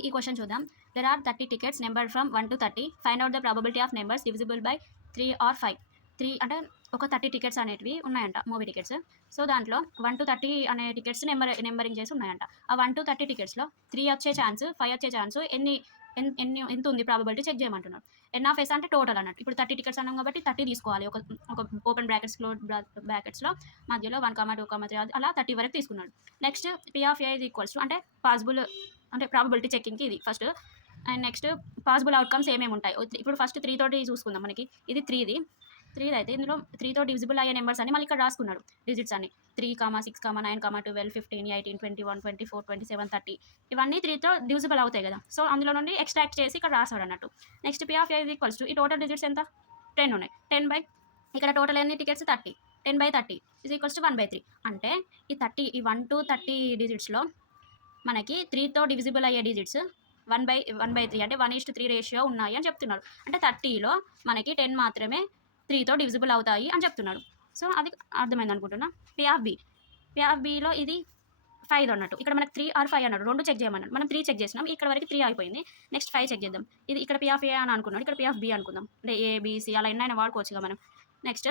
ఈ క్వశ్చన్ చూద్దాం. There are 30 tickets number from 1 to 30. Find out the probability of numbers divisible by 3 or 5. 3 అంటే ఒక 30 టికెట్స్ అనేటివి ఉన్నాయంట, మూవీ టికెట్స్. సో దాంట్లో 1 to 30 అనే టికెట్స్ నెంబరింగ్ చేసి ఉన్నాయంట. ఆ 1 to 30 టికెట్స్లో 3 వచ్చే ఛాన్స్, 5 వచ్చే ఛాన్స్ ఎంత ఉంది ప్రాబబిలిటీ చెక్ చేయమంటున్నారు. ఎన్ ఆఫ్ ఎస్ అంటే టోటల్ అన్నట్టు. ఇప్పుడు 30 టికెట్స్ అన్నాం కాబట్టి 30 తీసుకోవాలి. ఒక ఓపెన్ బ్రాకెట్స్లో మధ్యలో 1, 2, 3 అలా 30 వరకు తీసుకున్నాడు. Next P of A is equals to అంటే పాసిబుల్ అంటే ప్రాబబిలిటీ చెక్కింగ్కి ఇది first. And next possible outcomes ఏమేమి ఉంటాయి. ఇప్పుడు ఫస్ట్ 3 తోటి చూసుకుందాం. మనకి ఇది 3 అయితే ఇందులో 3తో డివిజిబుల్ అయ్యే నెంబర్స్ అని మళ్ళీ ఇక్కడ రాసుకున్నాడు డిజిట్స్ అన్ని. 3, 6, 9, 12, 15, 18, 21, 24, 27, 30 ఇవన్నీ 3తో డివిజిబుల్ అవుతాయి కదా. సో అందులో నుండి ఎక్స్ట్రాక్ట్ చేసి ఇక్కడ రాసాడు అన్నట్టు. Next P of A is equals to ఈ టోటల్ డిజిట్స్ ఎంత 10 ఉన్నాయి. 10 ఇక్కడ టోటల్ ఎన్ని టికెట్స్ 30. 10/30 is equals to 1/3. అంటే ఈ 1 to 30 డిజిట్స్లో మనకి 3తో డివిజిబుల్ అయ్యే డిజిట్స్ 1/3 అంటే 1:3 రేషియో ఉన్నాయి అని చెప్తున్నాడు. అంటే 30లో మనకి 10 మాత్రమే 3తో డివిజిబుల్ అవుతాయి అని చెప్తున్నాడు. సో అది అర్థమైంది అనుకుంటున్నా. పీ ఆఫ్ బిలో ఇది 5 అన్నట్టు. ఇక్కడ మనకి 3 or 5 అన్నాడు, 2 చెక్ చేయమన్నాడు. మనం 3 చెక్ చేసినాం, ఇక్కడ వరకు 3 అయిపోయింది. నెక్స్ట్ 5 చెక్ చేద్దాం. ఇది ఇక్కడ పీ ఆఫ్ ఏ అని అనుకున్నాడు, ఇక్కడ పీ ఆఫ్ బి అనుకుందాం. అంటే ఏబిసి అలా ఎన్నైనా వాడుకోవచ్చుగా మనం. నెక్స్ట్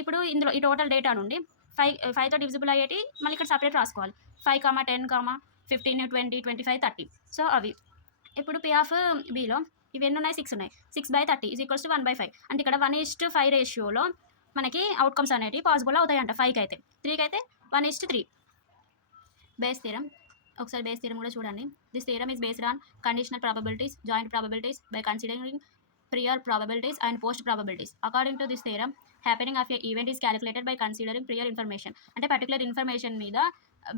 ఇప్పుడు ఇందులో ఈ టోటల్ డేటా నుండి 5తో డివిజిబుల్ అయ్యేటి మళ్ళీ ఇక్కడ సపరేట్ రాసుకోవాలి. 5, 10, 15, 20, 25, 30. సో అవి ఇప్పుడు పీ ఆఫ్ బిలో ఇవి ఎన్ని ఉన్నాయి, 6 ఉన్నాయి. 6/30 ఈజ్ ఈక్వల్స్ టు 1/5. అంటే ఇక్కడ 1:5 రేషియోలో మనకి అవుట్కమ్స్ అనేవి పాసిబుల్ అవుతాయంట. 5కి అయితే, 3కి అయితే 1:3. Base theorem. ఒకసారి బేస్ థీరం కూడా చూడండి. This theorem is based on conditional probabilities, joint probabilities by considering prior probabilities and post probabilities. According to this theorem, happening of a event is calculated by considering prior information. అంటే పర్టికులర్ ఇన్ఫర్మేషన్ మీద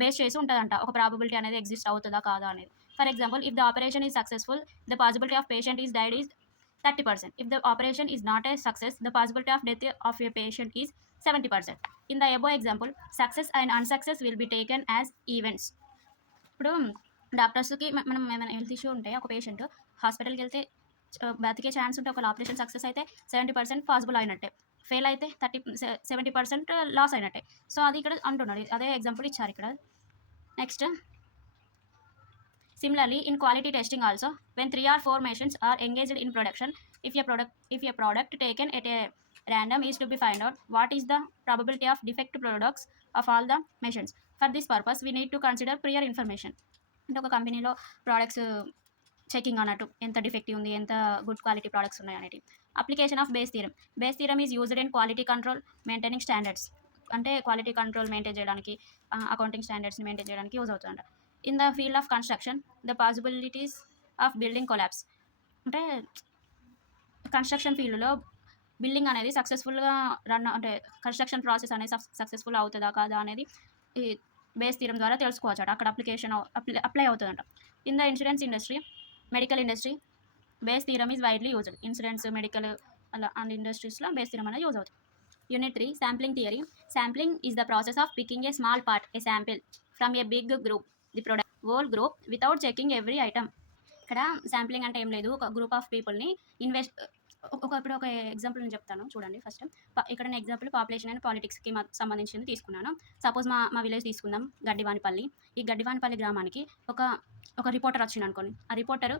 బేస్ చేసి ఉంటుందంట ఒక ప్రాబబిలిటీ అనేది ఎగ్జిస్ట్ అవుతుందా కాదా అనేది. For example, if the operation is successful the possibility of patient is died is 30%. If the operation is not a success, the possibility of death of a patient is 70%. In the above example, success and unsuccess will be taken as events. ఇప్పుడు డాక్టర్స్కి మనం ఏమైనా హెల్త్ ఇష్యూ ఉంటే ఒక పేషెంట్ హాస్పిటల్కి వెళ్తే బతికే ఛాన్స్ ఉంటే, ఒక ఆపరేషన్ సక్సెస్ అయితే 70% పాసిబుల్ అయినట్టే, ఫెయిల్ అయితే 70% లాస్ అయినట్టే. సో అది ఇక్కడ అంటున్నాడు, అదే ఎగ్జాంపుల్ ఇచ్చారు ఇక్కడ. Next similarly in quality testing also, when 3 or 4 machines are engaged in production, if a product taken at a random is to be find out what is the probability of defect products of all the machines. For this purpose we need to consider prior information. అంటే ఒక కంపెనీలో ప్రోడక్ట్స్ చెకింగ్ అన్నట్టు ఎంత డిఫెక్టివ్ ఉంది, ఎంత గుడ్ క్వాలిటీ ప్రొడక్ట్స్ ఉన్నాయి అనేటివి. Application of Bayes theorem. Bayes theorem is used in quality control, maintaining standards. అంటే క్వాలిటీ కంట్రోల్ మెయింటైన్ చేయడానికి, అకౌంటింగ్ స్టాండర్డ్స్‌ని మెయింటైన్ చేయడానికి యూజ్ అవుతుందంట. In the field of construction, the possibilities of building collapse. అంటే కన్‌స్ట్రక్షన్ ఫీల్డ్‌లో బిల్డింగ్ అనేది సక్సెస్‌ఫుల్‌గా అంటే కన్‌స్ట్రక్షన్ ప్రాసెస్ అనేది సక్సెస్‌ఫుల్ అవుతదా? కాదా? అనేది ఈ బేస్ థియరమ్ ద్వారా తెలుసుకోవచ్చట. అక్కడ అప్లికేషన్ అప్లై అవుతదంట. In the insurance industry, medical industry, Bayes theorem is widely used. Insurance, medical అలా అండ్ ఇండస్ట్రీస్‌లో బేస్ థియరమ్ అనేది యూజ్ అవుతుంది. Unit 3 sampling theory. Sampling is the process of picking a small part, a sample from a big group, the product whole group without checking every item. ఇక్కడ శాంప్లింగ్ అంటే ఏం లేదు. ఒక గ్రూప్ ఆఫ్ పీపుల్‌ని ఇప్పుడు ఒక ఎగ్జాంపుల్ నేను చెప్తాను చూడండి ఫస్ట్. ఇక్కడ నేను ఎగ్జాంపుల్ పాపులేషన్ అండ్ పాలిటిక్స్‌కి సంబంధించింది తీసుకున్నాను. సపోజ్ మా విలేజ్ తీసుకుందాం, గడ్డివానిపల్లి. ఈ గడ్డివానిపల్లి గ్రామానికి ఒక ఒక రిపోర్టర్ వచ్చిండనుకోండి. ఆ రిపోర్టర్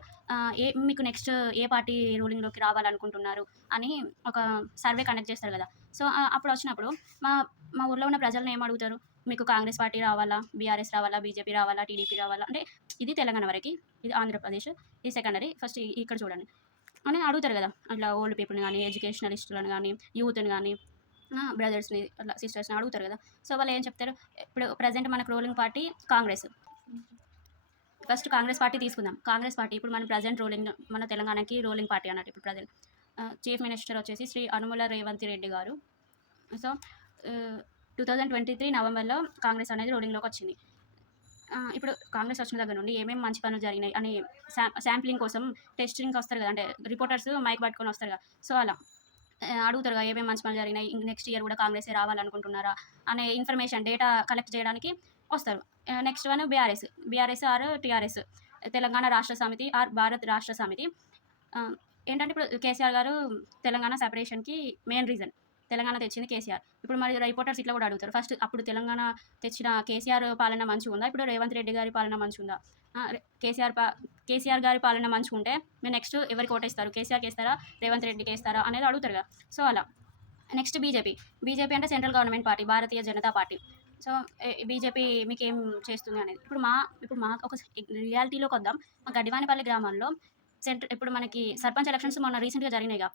మీకు నెక్స్ట్ ఏ పార్టీ రూలింగ్‌లోకి రావాలనుకుంటున్నారు అని ఒక సర్వే కండక్ట్ చేస్తారు కదా! సో, అప్పుడు వచ్చినప్పుడు మా మా ఊర్లో ఉన్న ప్రజల్ని ఏం అడుగుతారు? మీకు కాంగ్రెస్ పార్టీ రావాలా? బీఆర్ఎస్ రావాలా? బీజేపీ రావాలా? టీడీపీ రావాలా? అంటే ఇది తెలంగాణ వరకి. ఇది ఆంధ్రప్రదేశ్. ఇది సెకండరీ. ఫస్ట్ ఇక్కడ చూడండి అని అడుగుతారు కదా! అట్లా ఓల్డ్ పీపుల్‌ని గానీ, ఎడ్యుకేషనలిస్టులను గానీ, యూత్‌ని గానీ, బ్రదర్స్‌ని అట్లా సిస్టర్స్‌ని అడుగుతారు కదా! సో, వాళ్ళు ఏం చెప్తారు? ఇప్పుడు ప్రెజెంట్ మనకు ruling party Congress. First Congress party తీసుకుందాం. కాంగ్రెస్ పార్టీ ఇప్పుడు మన ప్రెజెంట్ రూలింగ్, మన తెలంగాణకి రూలింగ్ పార్టీ అన్నట్టు ఇప్పుడు ప్రెజెంట్. చీఫ్ మినిస్టర్ వచ్చేసి శ్రీ అనుముల రేవంత్ రెడ్డి గారు. సో, 2023 నవంబర్‌లో కాంగ్రెస్ అనేది రూలింగ్‌లోకి వచ్చింది. ఇప్పుడు కాంగ్రెస్ వచ్చిన దగ్గర నుండి ఏమేమి మంచి పనులు జరిగినాయి అని శాంప్లింగ్ కోసం టెస్టింగ్‌కి వస్తారు కదా! అంటే రిపోర్టర్స్ మైక్ పట్టుకొని వస్తారు కదా! సో, అలా అడుగుతారు కదా! ఏమేమి మంచి పనులు జరిగినాయి, నెక్స్ట్ ఇయర్ కూడా కాంగ్రెసే రావాలనుకుంటున్నారా అనే ఇన్ఫర్మేషన్ డేటా కలెక్ట్ చేయడానికి వస్తారు. Next one BRS. BRS or TRS, Telangana Rashtra Samithi are Bharat రాష్ట్ర సమితి. ఆహ్, ఏంటంటే ఇప్పుడు కేసీఆర్ గారు తెలంగాణ సెపరేషన్‌కి మెయిన్ రీజన్. తెలంగాణ తెచ్చింది కేసీఆర్. ఇప్పుడు మరి రిపోర్టర్స్ ఇట్లా కూడా అడుగుతారు. ఫస్ట్ అప్పుడు తెలంగాణ తెచ్చిన కేసీఆర్ పాలన మంచిగుందా? ఇప్పుడు రేవంత్ రెడ్డి గారి పాలన మంచిగుందా? ఆహ్, రె కేసీఆర్ పా కేసీఆర్ గారి పాలన మంచిగుంటే మీరు నెక్స్ట్ ఎవరికి ఓటేస్తారు? కేసీఆర్‌కేస్తారా? రేవంత్ రెడ్డికేస్తారా? అనేది అడుగుతారు కదా! సో, అలా. Next BJP. బీజేపీ అంటే central government party. Bharatiya Janata party. So, BJP మీకేం చేస్తుంది అనేది. ఇప్పుడు మా ఒక రియాలిటీలోకొద్దాం. మా గడ్డివానిపల్లి గ్రామంలో ఇప్పుడు మనకి సర్పంచ్ ఎలక్షన్స్ మొన్న రీసెంట్‌గా జరిగినాయిగా.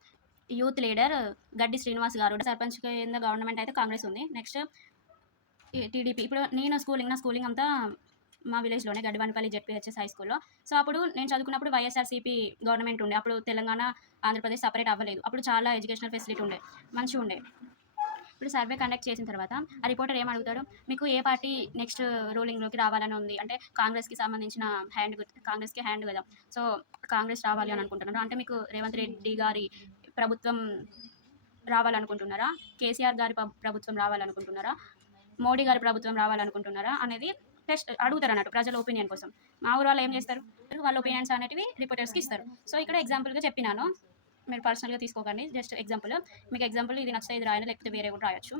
యూత్ లీడర్ గడ్డి శ్రీనివాస్ గారు సర్పంచ్ కింద గవర్నమెంట్ అయితే కాంగ్రెస్ ఉంది. Next TDP. ఇప్పుడు నా స్కూలింగ్ అంతా మా విలేజ్‌లోనే గడ్డివానిపల్లి జెడ్పీహెచ్ఎస్ హై స్కూల్‌లో. సో, అప్పుడు నేను చదువుకున్నప్పుడు వైఎస్ఆర్‌సీపీ గవర్నమెంట్ ఉండే. అప్పుడు తెలంగాణ, ఆంధ్రప్రదేశ్ సెపరేట్ అవ్వలేదు. అప్పుడు చాలా ఎడ్యుకేషనల్ ఫెసిలిటీ ఉండే. మంచిగుండే. ఇప్పుడు సర్వే కండక్ట్ చేసిన తర్వాత ఆ రిపోర్టర్ ఏం అడుగుతాడు? మీకు ఏ పార్టీ నెక్స్ట్ రూలింగ్‌లోకి రావాలని ఉంది? అంటే కాంగ్రెస్‌కి సంబంధించిన కాంగ్రెస్‌కి హ్యాండ్ గదా! సో, కాంగ్రెస్ రావాలి అని అనుకుంటున్నారు. అంటే మీకు రేవంత్ రెడ్డి గారి ప్రభుత్వం రావాలనుకుంటున్నారా? కేసీఆర్ గారి ప్రభుత్వం రావాలనుకుంటున్నారా? మోడీ గారి ప్రభుత్వం రావాలనుకుంటున్నారా? అనేది అడుగుతారన్నట్టు ప్రజల ఒపీనియన్ కోసం. మా ఊరోళ్ళు ఏం చేస్తారు? వాళ్ళ ఒపీనియన్స్ అనేటివి రిపోర్టర్స్‌కి ఇస్తారు. సో, ఇక్కడ ఎగ్జాంపుల్‌గా చెప్పినాను. మీరు పర్సనల్‌గా తీసుకోకండి. Just example. మీకు ఎగ్జాంపుల్ ఇది నచ్చితే ఇది రాయండి, లేకపోతే వేరే కూడా రాయొచ్చు.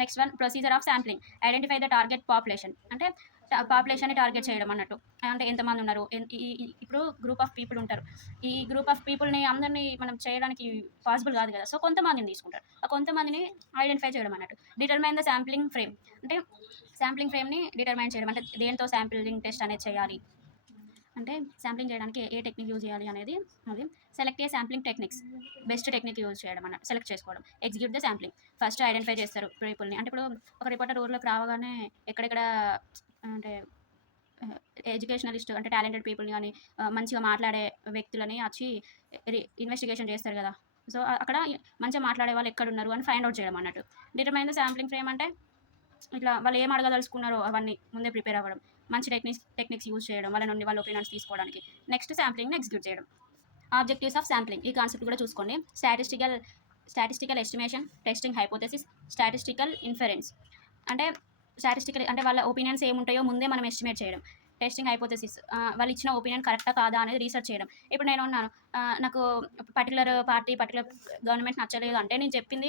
Next one procedure of sampling. Identify the target population. అంటే పాపులేషన్‌ని టార్గెట్ చేయడం అన్నట్టు. అంటే ఎంతమంది ఉన్నారు? ఇప్పుడు గ్రూప్ ఆఫ్ పీపుల్ ఉంటారు. ఈ గ్రూప్ ఆఫ్ పీపుల్‌ని అందరిని మనం చేయడానికి పాసిబుల్ కాదు కదా! సో, కొంతమందిని తీసుకుంటారు. ఆ కొంతమందిని ఐడెంటిఫై చేయడం అన్నట్టు. Determine the sampling frame. అంటే శాంప్లింగ్ ఫ్రేమ్‌ని డిటర్మైన్ చేయడం. అంటే దేనితో శాంప్లింగ్ టెస్ట్ అనేది చేయాలి. అంటే శాంప్లింగ్ చేయడానికి ఏ టెక్నిక్ యూజ్ చేయాలి అనేది అది. Select a sampling techniques. Best technique use చేయడం అన్నట్టు. సెలెక్ట్ చేసుకోవడం. Execute the sampling. First identify చేస్తారు పీపుల్‌ని. అంటే ఇప్పుడు ఒక రిపోర్టర్ ఊర్లోకి రావగానే ఎక్కడెక్కడ అంటే ఎడ్యుకేషనలిస్ట్ అంటే టాలెంటెడ్ పీపుల్‌ని గాని, మంచిగా మాట్లాడే వ్యక్తులని వచ్చి ఇన్వెస్టిగేషన్ చేస్తారు కదా! సో, అక్కడ మంచిగా మాట్లాడే వాళ్ళు ఎక్కడున్నారు అని ఫైండ్ ఔట్ చేయడం అన్నట్టు. డిటర్మైన్ ద శాంప్లింగ్ ఫ్రేమ్ అంటే ఇట్లా వాళ్ళు ఏం అడగదలుచుకున్నారో అవన్నీ ముందే ప్రిపేర్ అవ్వడం. మంచి టెక్నిక్స్ యూజ్ చేయడం. వాళ్ళ నుండి వాళ్ళ ఒపీనియన్స్ తీసుకోవడానికి. నెక్స్ట్ శాంప్లింగ్‌ని ఎగ్జిక్యూట్ చేయడం. Objectives of sampling. ఈ కాన్సెప్ట్ కూడా చూసుకోండి. Statistical estimation, testing hypothesis, statistical inference. అంటే స్టాటిస్టికల్ అంటే వాళ్ళ ఒపీనియన్స్ ఏముంటాయో ముందే మనం ఎస్టిమేట్ చేయడం. టెస్టింగ్ హైపోథెసిస్ వాళ్ళు ఇచ్చిన ఒపీనియన్ కరెక్టా కాదా అనేది రీసెర్చ్ చేయడం. ఇప్పుడు నేను ఉన్నాను. నాకు పర్టిక్యులర్ పార్టీ, పర్టిక్యులర్ గవర్నమెంట్ నచ్చలేదు అంటే నేను చెప్పింది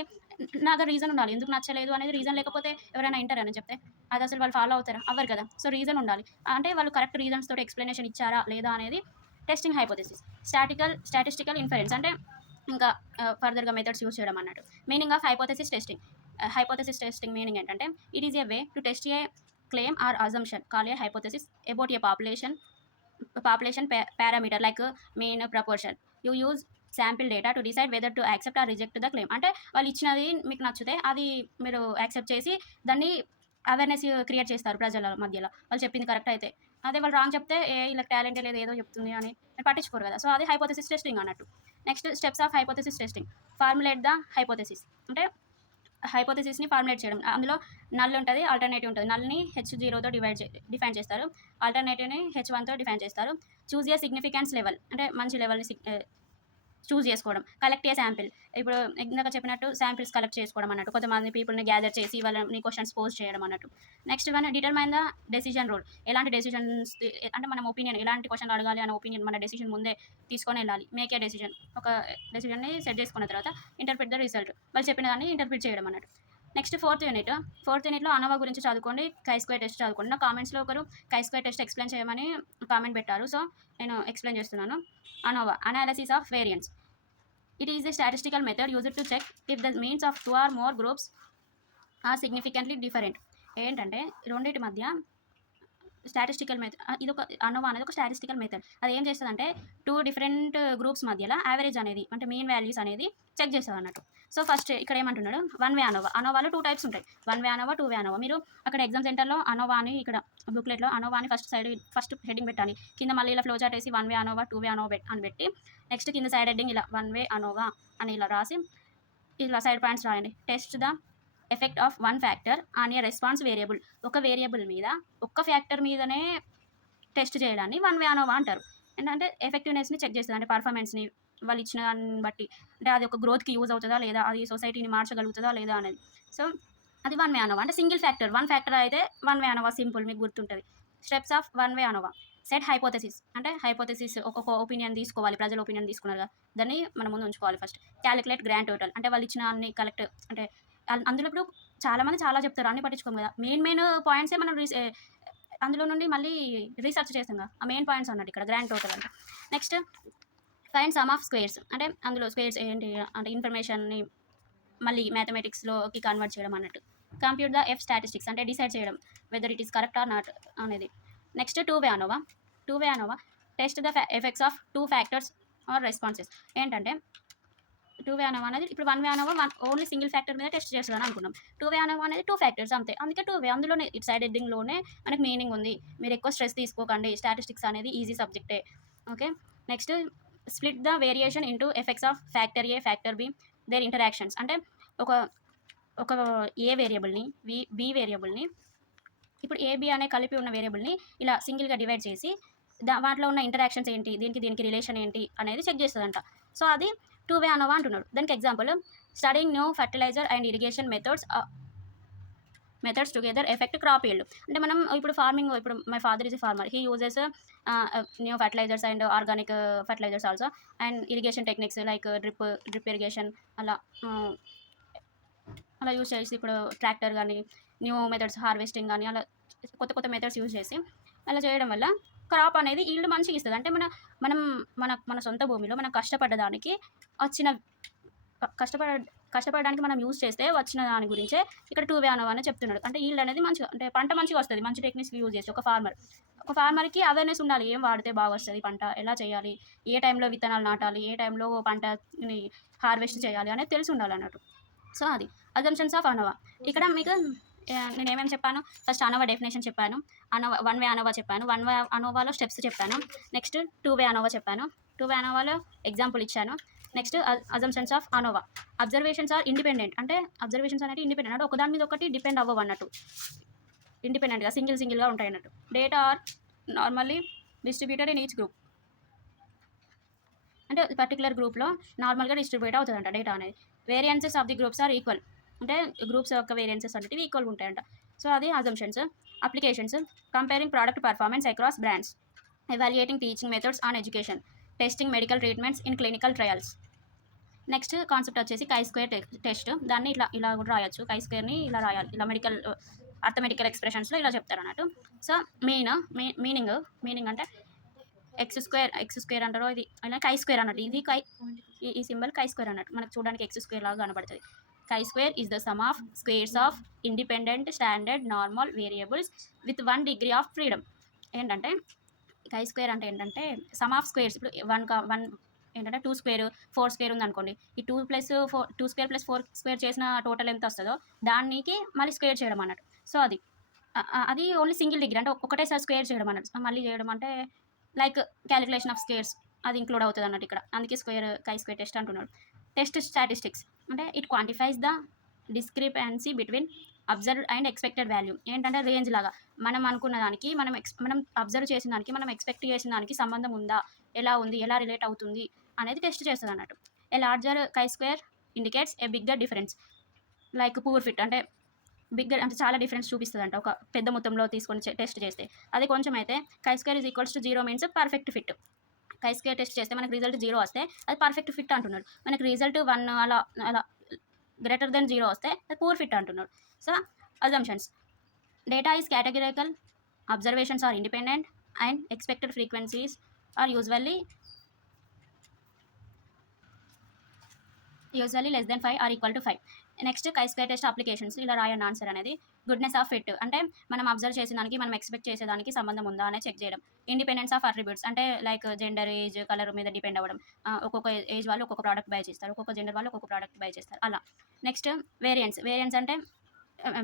నాకు రీజన్ ఉండాలి. ఎందుకు నచ్చలేదు అనేది రీజన్ లేకపోతే ఎవరైనా ఇంటారా నేను చెప్తే? అది అసలు వాళ్ళు ఫాలో అవుతారా? అవ్వరు కదా! సో, రీజన్ ఉండాలి. అంటే వాళ్ళు కరెక్ట్ రీజన్స్ తోటి ఎక్స్‌ప్లనేషన్ ఇచ్చారా లేదా అనేది టెస్టింగ్ హైపోథెసిస్. స్టాటిస్టికల్ ఇన్ఫెరెన్స్ అంటే ఇంకా ఫర్దర్‌గా మెథడ్స్ యూజ్ చేయడం అన్నట్టు. Meaning of hypothesis testing. Hypothesis testing meaning ఏంటంటే it is a way to test a claim or assumption called a hypothesis about a population population parameter like mean proportion. You use sample data to decide whether to accept or reject the claim. అంటే వాళ్ళు ఇచ్చినది మీకు నచ్చితే అది మీరు యాక్సెప్ట్ చేసి దాన్ని అవేర్నెస్ క్రియేట్ చేస్తారు ప్రజల మధ్యలో. వాళ్ళు చెప్పింది కరెక్ట్ అయితే. అదే వాళ్ళు రాంగ్ చెప్తే వీళ్ళకి టాలెంటే లేదు ఏదో చెప్తుంది అని మీరు పట్టించుకోరు కదా. సో అది హైపోథెసిస్ టెస్టింగ్ అన్నట్టు. Next steps of hypothesis testing. Formulate the hypothesis. అంటే హైపోథెసిస్ని ఫార్ములేట్ చేయడం. అందులో నల్ ఉంటుంది, ఆల్టర్నేటివ్ ఉంటుంది. నల్ని H0తో డిఫైన్ చేస్తారు, ఆల్టర్నేటివ్ని H1తో డిఫైన్ చేస్తారు. చూజ్ ఏ సిగ్నిఫికెన్స్ లెవెల్, అంటే మంచి లెవెల్ని చూజ్ చేసుకోవడం. కలెక్ట్ ఏ శాంపిల్. ఇప్పుడు ఇందాక చెప్పినట్టు శాంపిల్స్ కలెక్ట్ చేసుకోవడం అన్నట్టు, కొంతమంది పీపుల్ని గ్యాదర్ చేసి వాళ్ళని క్వశ్చన్స్ పోజ్ చేయడం అన్నట్టు. Next one determine the decision rule. ఎలాంటి డెసిషన్స్ అంటే మనం ఒపీనియన్ ఎలాంటి క్వశ్చన్ అడగాలి అనే ఒపీనియన్ మన డెసిషన్ ముందే తీసుకొని వెళ్ళాలి. Make a decision. ఒక డెసిషన్ని సెట్ చేసుకున్న తర్వాత ఇంటర్ప్రిట్ ద రిజల్ట్. వాళ్ళు చెప్పిన దాన్ని ఇంటర్ప్రిట్ చేయడం అన్నట్టు. నెక్స్ట్ ఫోర్త్ యూనిట్లో అనోవా గురించి చదువుకోండి, కై-స్క్వేర్ టెస్ట్ చదువుకోండి. నా కామెంట్స్లో ఒకరు కై-స్క్వేర్ టెస్ట్ ఎక్స్ప్లెయిన్ చేయమని కామెంట్ పెట్టారు, సో నేను ఎక్స్ప్లెయిన్ చేస్తున్నాను. ANOVA analysis of variance. It is a statistical method used to check if the means of two or more groups are significantly different. ఏంటంటే రెండింటి మధ్య స్టాటిస్టికల్ మెథడ్. ఇది ఒక అనోవా అనేది ఒక స్టాటిస్టికల్ మెథడ్. అది ఏం చేస్తుందంటే టూ డిఫరెంట్ గ్రూప్స్ మధ్యలో యావరేజ్ అనేది అంటే మీన్ వాల్యూస్ అనేది చెక్ చేస్తుంది అన్నట్టు. సో ఫస్ట్ ఇక్కడ ఏమంటున్నాడు, వన్ వే అనోవా. అనోవాలో 2 టైప్స్ ఉంటాయి, వన్ వే అనోవా, 2 వే అనోవా. మీరు అక్కడ ఎగ్జామ్ సెంటర్లో అనోవా అని ఇక్కడ బుక్లెట్లో అనోవా అని ఫస్ట్ హెడ్డింగ్ పెట్టాలి. కింద మళ్ళీ ఇలా ఫ్లో చార్ట్ వేసి వన్ వే అనోవా, 2 వే అనోవా అని పెట్టి నెక్స్ట్ కింద సైడ్ హెడ్డింగ్ ఇలా వన్ వే అనోవా అని ఇలా రాసి ఇలా సైడ్ పాయింట్స్ రాయండి. Test the effect of one factor on a response variable. ఒక వేరియబుల్ మీద ఒక్క ఫ్యాక్టర్ మీదనే టెస్ట్ చేయడాన్ని వన్ వే అనోవా అంటారు. ఏంటంటే ఎఫెక్టివ్నెస్ని చెక్ చేస్తుంది, అంటే పర్ఫార్మెన్స్ని వాళ్ళు ఇచ్చిన దాన్ని బట్టి, అంటే అది ఒక గ్రోత్కి యూజ్ అవుతుందా లేదా, అది సొసైటీని మార్చగలుగుతుందా లేదా అనేది. సో అది వన్ వే అనోవా. అంటే సింగిల్ ఫ్యాక్టర్, వన్ ఫ్యాక్టర్ అయితే వన్ వే అనోవా, సింపుల్ మీకు గుర్తుంటుంది. Steps of one way ANOVA. Set hypothesis. అంటే హైపోథెసిస్ ఒక్కొక్క ఒపీనియన్ తీసుకోవాలి, ప్రజల ఒపీనియన్ తీసుకున్నారు కదా, దాన్ని మనం ముందు ఉంచుకోవాలి. First calculate grand total. అంటే వాళ్ళు ఇచ్చిన అన్ని కలెక్ట్, అంటే అందులో ఇప్పుడు చాలామంది చాలా చెప్తారు, అన్ని పట్టించుకోము కదా. మెయిన్ పాయింట్సే మనం అందులో నుండి మళ్ళీ రీసెర్చ్ చేస్తాం కదా, ఆ మెయిన్ పాయింట్స్ అన్నట్టు ఇక్కడ గ్రాండ్ టోటల్ అంటే. Next find some of squares. అంటే అందులో స్క్వేర్స్ ఏంటి అంటే ఇన్ఫర్మేషన్ని మళ్ళీ మ్యాథమెటిక్స్లోకి కన్వర్ట్ చేయడం అన్నట్టు. Compute the F statistics. అంటే డిసైడ్ చేయడం whether it is correct or not అనేది. Next two way ANOVA. Test the effects of 2 factors or responses. ఏంటంటే టూ వే అనోవా అనేది ఇప్పుడు one way ANOVA only single factor మీద టెస్ట్ చేస్తుందని అనుకున్నాం. టూ వే అనోవా అనేది 2 ఫ్యాక్టర్స్ అంతే, అందుకే 2 వే. అందులోనే ఇటు సైడ్ హెడ్డింగ్లోనే మనకి మీనింగ్ ఉంది. మీరు ఎక్కువ స్ట్రెస్ తీసుకోకండి, స్టాటిస్టిక్స్ అనేది ఈజీ సబ్జెక్టే. Okay. Next split the variation into effects of factor A, factor B, their interactions. అంటే ఒక ఏ వేరియబుల్ని బి వేరియబుల్ని ఇప్పుడు ఏబి అనే కలిపి ఉన్న వేరియబుల్ని ఇలా సింగిల్గా డివైడ్ చేసి వాటిలో ఉన్న ఇంటరాక్షన్స్ ఏంటి, దీనికి రిలేషన్ ఏంటి అనేది చెక్ చేస్తుందంట. సో అది టూ వే అనోవా అంటున్నాడు. దానికి example studying new fertilizer and irrigation methods together effect crop yield. అంటే మనం ఇప్పుడు ఫార్మింగ్, ఇప్పుడు my father is a farmer, he uses new fertilizers and organic fertilizers also and irrigation techniques like drip irrigation అలా యూజ్ చేసి, ఇప్పుడు ట్రాక్టర్ కానీ న్యూ మెథడ్స్ హార్వెస్టింగ్ కానీ అలా కొత్త మెథడ్స్ యూజ్ చేసి అలా చేయడం వల్ల క్రాప్ అనేది ఈల్డ్ మంచిగా ఇస్తుంది. అంటే మన సొంత భూమిలో మనం కష్టపడ్డదానికి వచ్చిన కష్టపడడానికి మనం యూజ్ చేస్తే వచ్చిన దాని గురించే ఇక్కడ టూ వే అనోవా అని చెప్తున్నాడు. అంటే ఈల్డ్ అనేది మంచిగా, అంటే పంట మంచిగా వస్తుంది మంచి టెక్నిక్స్ యూజ్ చేసి. ఒక ఫార్మర్కి అవేర్నెస్ ఉండాలి, ఏం వాడితే బాగా వస్తుంది పంట, ఎలా చేయాలి, ఏ టైంలో విత్తనాలు నాటాలి, ఏ టైంలో పంటని హార్వెస్ట్ చేయాలి అనేది తెలిసి ఉండాలి అన్నట్టు. సో అది అజంప్షన్స్ ఆఫ్ అనోవా. ఇక్కడ మీకు నేను ఏమేమి చెప్పాను, ఫస్ట్ అనోవా డెఫినేషన్ చెప్పాను, వన్ వే అనోవా చెప్పాను, వన్ వే అనోవాలో స్టెప్స్ చెప్పాను, నెక్స్ట్ టూ వే అనోవా చెప్పాను, టూ వే అనోవాలో ఎగ్జాంపుల్ ఇచ్చాను. Next assumptions of ANOVA. Observations are independent. అంటే అబ్జర్వేషన్స్ అనేది ఇండిపెండెంట్, అంటే ఒకదాని మీద ఒకటి డిపెండ్ అవ్వవు అన్నట్టు, ఇండిపెండెంట్గా సింగిల్గా ఉంటాయి అన్నట్టు. Data are normally distributed in each group. అంటే పర్టికులర్ గ్రూప్లో నార్మల్గా డిస్ట్రిబ్యూట్ అవుతుందంట డేటా అనేది. Variances of the groups are equal. అంటే గ్రూప్స్ యొక్క వేరియన్సెస్ అనేవి ఈక్వల్గా ఉంటాయంట. సో అది assumptions. Applications comparing product performance across brands, evaluating teaching methods on education, testing medical treatments in clinical trials. Next concept వచ్చేసి కై-స్క్వేర్ టెస్ట్. దాన్ని ఇలా కూడా రాయొచ్చు, కై-స్క్వేర్ని ఇలా రాయాలి, ఇలా మెడికల్ అర్థమెటికల్ ఎక్స్ప్రెషన్స్లో ఇలా చెప్తారు అన్నట్టు. సో మీనింగ్ అంటే ఎక్స్ స్క్వేర్ అంటారో, ఇది అలా కై-స్క్వేర్ అన్నట్టు. ఇది ఈ సింబల్ కై-స్క్వేర్ అన్నట్టు, మనకు చూడడానికి ఎక్స్ స్క్వేర్ లాగా కనబడుతుంది. Chi square is the sum of squares of independent standard normal variables with 1 degree of freedom. ఏంటంటే కై స్క్వేర్ అంటే ఏంటంటే సమ్ ఆఫ్ స్క్వేర్స్. ఇప్పుడు వన్ ఏంటంటే 2 స్క్వేర్, 4 స్క్వేర్ ఉందనుకోండి. ఈ 2 ప్లస్ 4 2 స్క్వేర్ ప్లస్ 4 స్క్వేర్ చేసిన టోటల్ ఎంత వస్తదో దానికి మళ్ళీ స్క్వేర్ చేయడం అన్నట్టు. సో, అది. అది ఓన్లీ సింగిల్ డిగ్రీ అంటే ఒకటేసారి స్క్వేర్ చేయడం అన్నట్టు. మళ్ళీ చేయడం అంటే లైక్ క్యాలిక్యులేషన్ ఆఫ్ స్క్వేర్స్ అది ఇంక్లూడ్ అవుతది అన్నట్టు ఇక్కడ. అందుకే కై స్క్వేర్ టెస్ట్ అంటున్నాడు. టెస్ట్ స్టాటిస్టిక్స్ అంటే it క్వాంటిఫైస్ the discrepancy between observed and expected value. ఏంటంటే రేంజ్ లాగా. మనం అనుకున్న దానికి మనం అబ్జర్వ్ చేసిన దానికి, మనం ఎక్స్‌పెక్ట్ చేసిన దానికి సంబంధం ఉందా? ఎలా ఉంది? ఎలా రిలేట్ అవుతుంది? అనేది టెస్ట్ చేస్తదన్నట్టు. A larger chi square indicates a bigger difference. Like poor fit అంటే బిగ్గర్ అంటే చాలా డిఫరెన్స్ చూపిస్తదంట. ఒక పెద్ద మొత్తంలో తీసుకొని టెస్ట్ చేస్తే. అదే కొంచెం అయితే కై square is equals to 0 means perfect fit. కై స్క్వేర్ టెస్ట్ చేస్తే మనకు రిజల్ట్ 0 వస్తే అది పర్ఫెక్ట్ ఫిట్ అంటున్నాడు. మనకి రిజల్ట్ 1 అలా గ్రేటర్ దెన్ 0 వస్తే అది పూర్ ఫిట్ అంటున్నాడు. So, assumptions. Data is categorical, observations are independent and expected frequencies are usually less than 5 or equal to 5. Next chi square test applications. ఇలా రాయండి ఆన్సర్ అనేది. గుడ్‌నెస్ ఆఫ్ ఫిట్ అంటే మనం అబ్జర్వ్ చేసేదానికి, మనం ఎక్స్‌పెక్ట్ చేసేదానికి సంబంధం ఉందా అనేది చెక్ చేయడం. ఇండిపెండెన్స్ ఆఫ్ అట్రిబ్యూట్స్ అంటే లైక్ జెండర్, ఏజ్, కలర్ మీద డిపెండ్ అవ్వడం. ఒక్కొక్క ఏజ్ వాళ్ళు ఒక్కొక్క ప్రోడక్ట్ బై చేస్తారు. ఒక్కొక్క జెండర్ వాళ్ళు ఒక్కొక్క ప్రోడక్ట్ బై చేస్తారు. అలా. నెక్స్ట్ వేరియన్స్ అంటే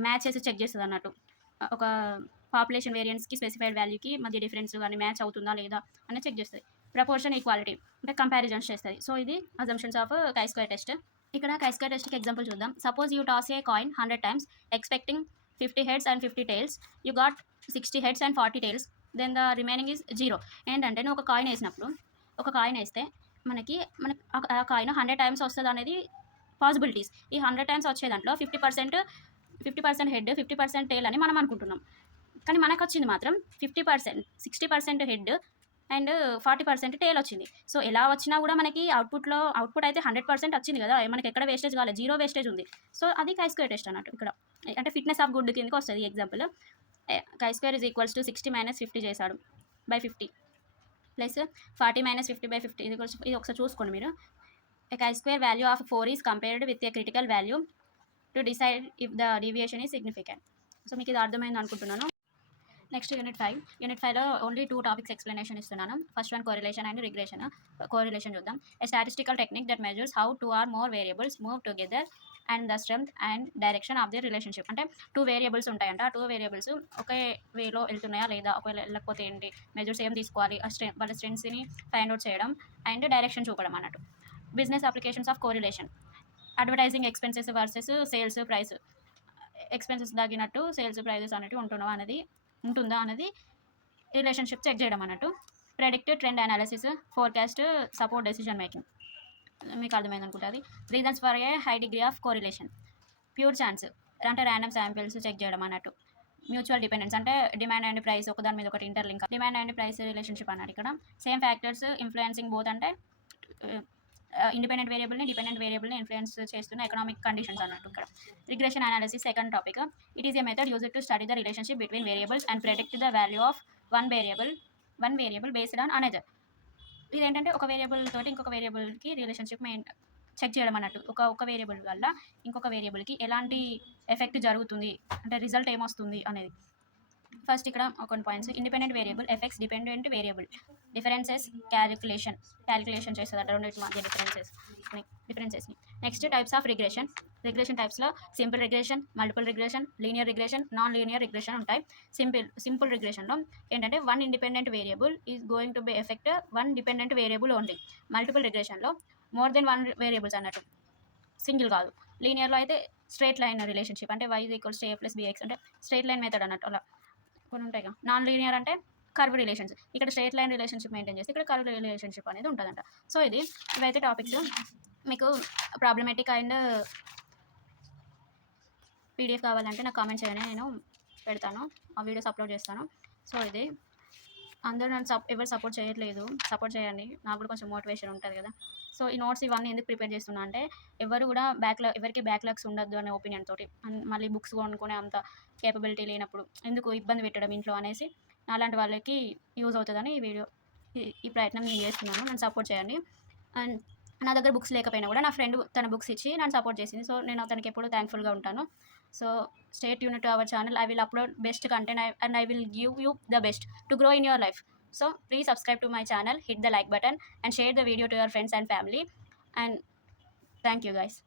మ్యాచ్ చేసి చెక్ చేస్తదన్నట్టు. ఒక పాపులేషన్ వేరియన్స్‌కి స్పెసిఫైడ్ వాల్యూకి మధ్య డిఫరెన్స్ గాని మ్యాచ్ అవుతుందా లేదా అనేది చెక్ చేస్తది. ప్రపోర్షన్ ఈక్వాలిటీ అంటే కంపారిజన్స్ చేస్తది. సో, ఇది assumptions of chi square test. ఇక్కడ కై స్క్వేర్ టెస్ట్‌కి ఎగ్జాంపుల్ చూద్దాం. Suppose you toss a coin 100 times expecting 50 heads and 50 tails. You got 60 heads and 40 tails. Then the remaining is 0. ఏంటంటే నువ్వు ఒక కాయిన్ ఏసినప్పుడు, ఒక కాయిన్ ఏస్తే మనకి ఆ కాయిన్ 100 టైమ్స్ వస్తదనేది పాసిబిలిటీస్. ఈ 100 టైమ్స్ వచ్చే దాంట్లో 50% హెడ్, 50% టెయిల్ అని మనం అనుకుంటున్నాం. కానీ మనకొచ్చింది మాత్రం 50%, 60% హెడ్ అండ్ 40% టెయిల్ వచ్చింది. సో, ఎలా వచ్చినా కూడా మనకి అవుట్‌పుట్ అయితే 100% వచ్చింది కదా! మనకి ఎక్కడ వేస్టేజ్ కాలేదు. 0 వేస్టేజ్ ఉంది. సో, అది కై స్క్వేర్ టెస్ట్ అన్నట్టు ఇక్కడ. అంటే ఫిట్‌నెస్ ఆఫ్ గుడ్ కిందకి వస్తది ఈ ఎగ్జాంపుల్. కై స్క్వేర్ ఈజ్ ఈక్వల్స్ టు 60 - 50 చేశాడు. బై 50 ప్లస్ 40 - 50 బై 50 ఇది ఒకసారి చూసుకోండి మీరు. Chi square value of 4 is compared with a critical value to decide if the deviation is significant. So, మీకు ఇది అర్థమైంది అనుకుంటున్నాను. Next unit 5. యూనిట్ 5లో ఓన్లీ 2 టాపిక్స్ ఎక్స్‌ప్లనేషన్ ఇస్తున్నాను. First one correlation and regression. Correlation చూద్దాం. A statistical technique that measures how 2 or more variables move together and the strength and direction of the relationship. అంటే 2 వేరియబుల్స్ ఉంటాయంట. ఆ 2 వేరియబుల్స్ ఒకే వేలో వెళ్తున్నాయా లేదా? ఒకవేళ వెళ్ళకపోతే ఏంటి? మెజర్స్ ఏం తీసుకోవాలి? వాళ్ళ స్ట్రెంగ్త్స్‌ని ఫైండ్ ఔట్ చేయడం అండ్ డైరెక్షన్ చూపడం అన్నట్టు. Business applications of correlation. Advertising expenses versus sales price. Expenses తగ్గినట్టు సేల్స్ ప్రైజెస్ అనేటివి ఉంటుందా అనేది రిలేషన్‌షిప్ చెక్ చేయడం అన్నట్టు. Predict trend analysis, forecast, support decision making. మీకు అర్థమైంది అనుకుంటా అది. Reasons for a high degree of correlation. Pure chance అంటే ర్యాండమ్ శాంపిల్స్ చెక్ చేయడం అన్నట్టు. మ్యూచువల్ డిపెండెన్స్ అంటే డిమాండ్ అండ్ ప్రైస్ ఒకదాని మీద ఒకటి interlink. Demand and price relationship అన్నాడు ఇక్కడ. సేమ్ ఫ్యాక్టర్స్ ఇన్‌ఫ్లుయెన్సింగ్ బోత్ అంటే ఇండిపెండెంట్ వేరియబుల్ని, డిపెండెంట్ వేరియబుల్ని ఇన్‌ఫ్లుయెన్స్ చేస్తున్న ఎకనామిక్ కండిషన్స్ అన్నట్టు ఇక్కడ. Regression analysis second topic. It is a method used to study the relationship between variables and predict the value of one variable based on another. ఇదేంటంటే ఒక వేరియబుల్ తోటి ఇంకొక వేరియబుల్‌కి రిలేషన్‌షిప్ చెక్ చేయడం అన్నట్టు. ఒక వేరియబుల్ వల్ల ఇంకొక వేరియబుల్‌కి ఎలాంటి ఎఫెక్ట్ జరుగుతుంది అంటే రిజల్ట్ ఏమొస్తుంది అనేది. ఫస్ట్ ఇక్కడ కొన్ని points. Independent variable effects dependent variable. Differences calculation చేస్తదట రెండిటి మధ్య డిఫరెన్సెస్‌ని. Next types of regression. Regression టైప్స్‌లో simple regression, multiple regression, linear regression, non linear regression ఉంటాయి. సింపుల్ రిగ్రెషన్‌లో ఏంటంటే one independent variable is going to be effect one dependent variable only. Multiple రిగ్రెషన్‌లో మోర్ దెన్ వన్ వేరియబుల్స్ అన్నట్టు. సింగిల్ కాదు. లీనియర్‌లో అయితే స్ట్రెయిట్ లైన్ రిలేషన్‌షిప్ అంటే y equals to a plus bx అంటే స్ట్రెయిట్ లైన్ మెథడ్ అన్నట్టు అలా కొన్ని ఉంటాయిగా. నాన్ లీనియర్ అంటే కర్వ్ రిలేషన్స్. ఇక్కడ స్ట్రెయిట్ లైన్ రిలేషన్‌షిప్ మెయింటైన్ చేస్తే ఇక్కడ కర్వ్ రిలేషన్‌షిప్ అనేది ఉంటదంట. సో, ఇవైతే టాపిక్స్. మీకు ప్రాబ్లమాటిక్ అండ్ పీడిఎఫ్ కావాలంటే నాకు కామెంట్ చేయండి. నేను పెడతాను. ఆ వీడియోస్ అప్లోడ్ చేస్తాను. సో, ఇది అందరూ నన్ను ఎవరు సపోర్ట్ చేయట్లేదు. సపోర్ట్ చేయండి. నాకు కూడా కొంచెం మోటివేషన్ ఉంటది కదా! సో, ఈ నోట్స్ ఇవన్నీ ఎందుకు ప్రిపేర్ చేస్తున్నా అంటే ఎవరు కూడా ఎవరికీ బ్యాక్‌లాగ్స్ ఉండొద్దు అనే ఒపీనియన్ తోటి. మళ్ళీ బుక్స్ కొనుక్కునే అంత కేపబిలిటీ లేనప్పుడు ఎందుకు ఇబ్బంది పెట్టడం ఇంట్లో అనేసి నాలాంటి వాళ్ళకి యూజ్ అవుతదని ఈ ప్రయత్నం నేను చేస్తున్నాను. నన్ను సపోర్ట్ చేయండి. అండ్ నా దగ్గర బుక్స్ లేకపోయినా కూడా నా ఫ్రెండ్ తన బుక్స్ ఇచ్చి నన్ను సపోర్ట్ చేసింది. సో, నేను అతనికి ఎప్పుడూ థాంక్‌ఫుల్‌గా ఉంటాను. So, stay tuned to our channel. I will upload best content and I will give you the best to grow in your life. So please subscribe to my channel, hit the like button and share the video to your friends and family. And thank you guys.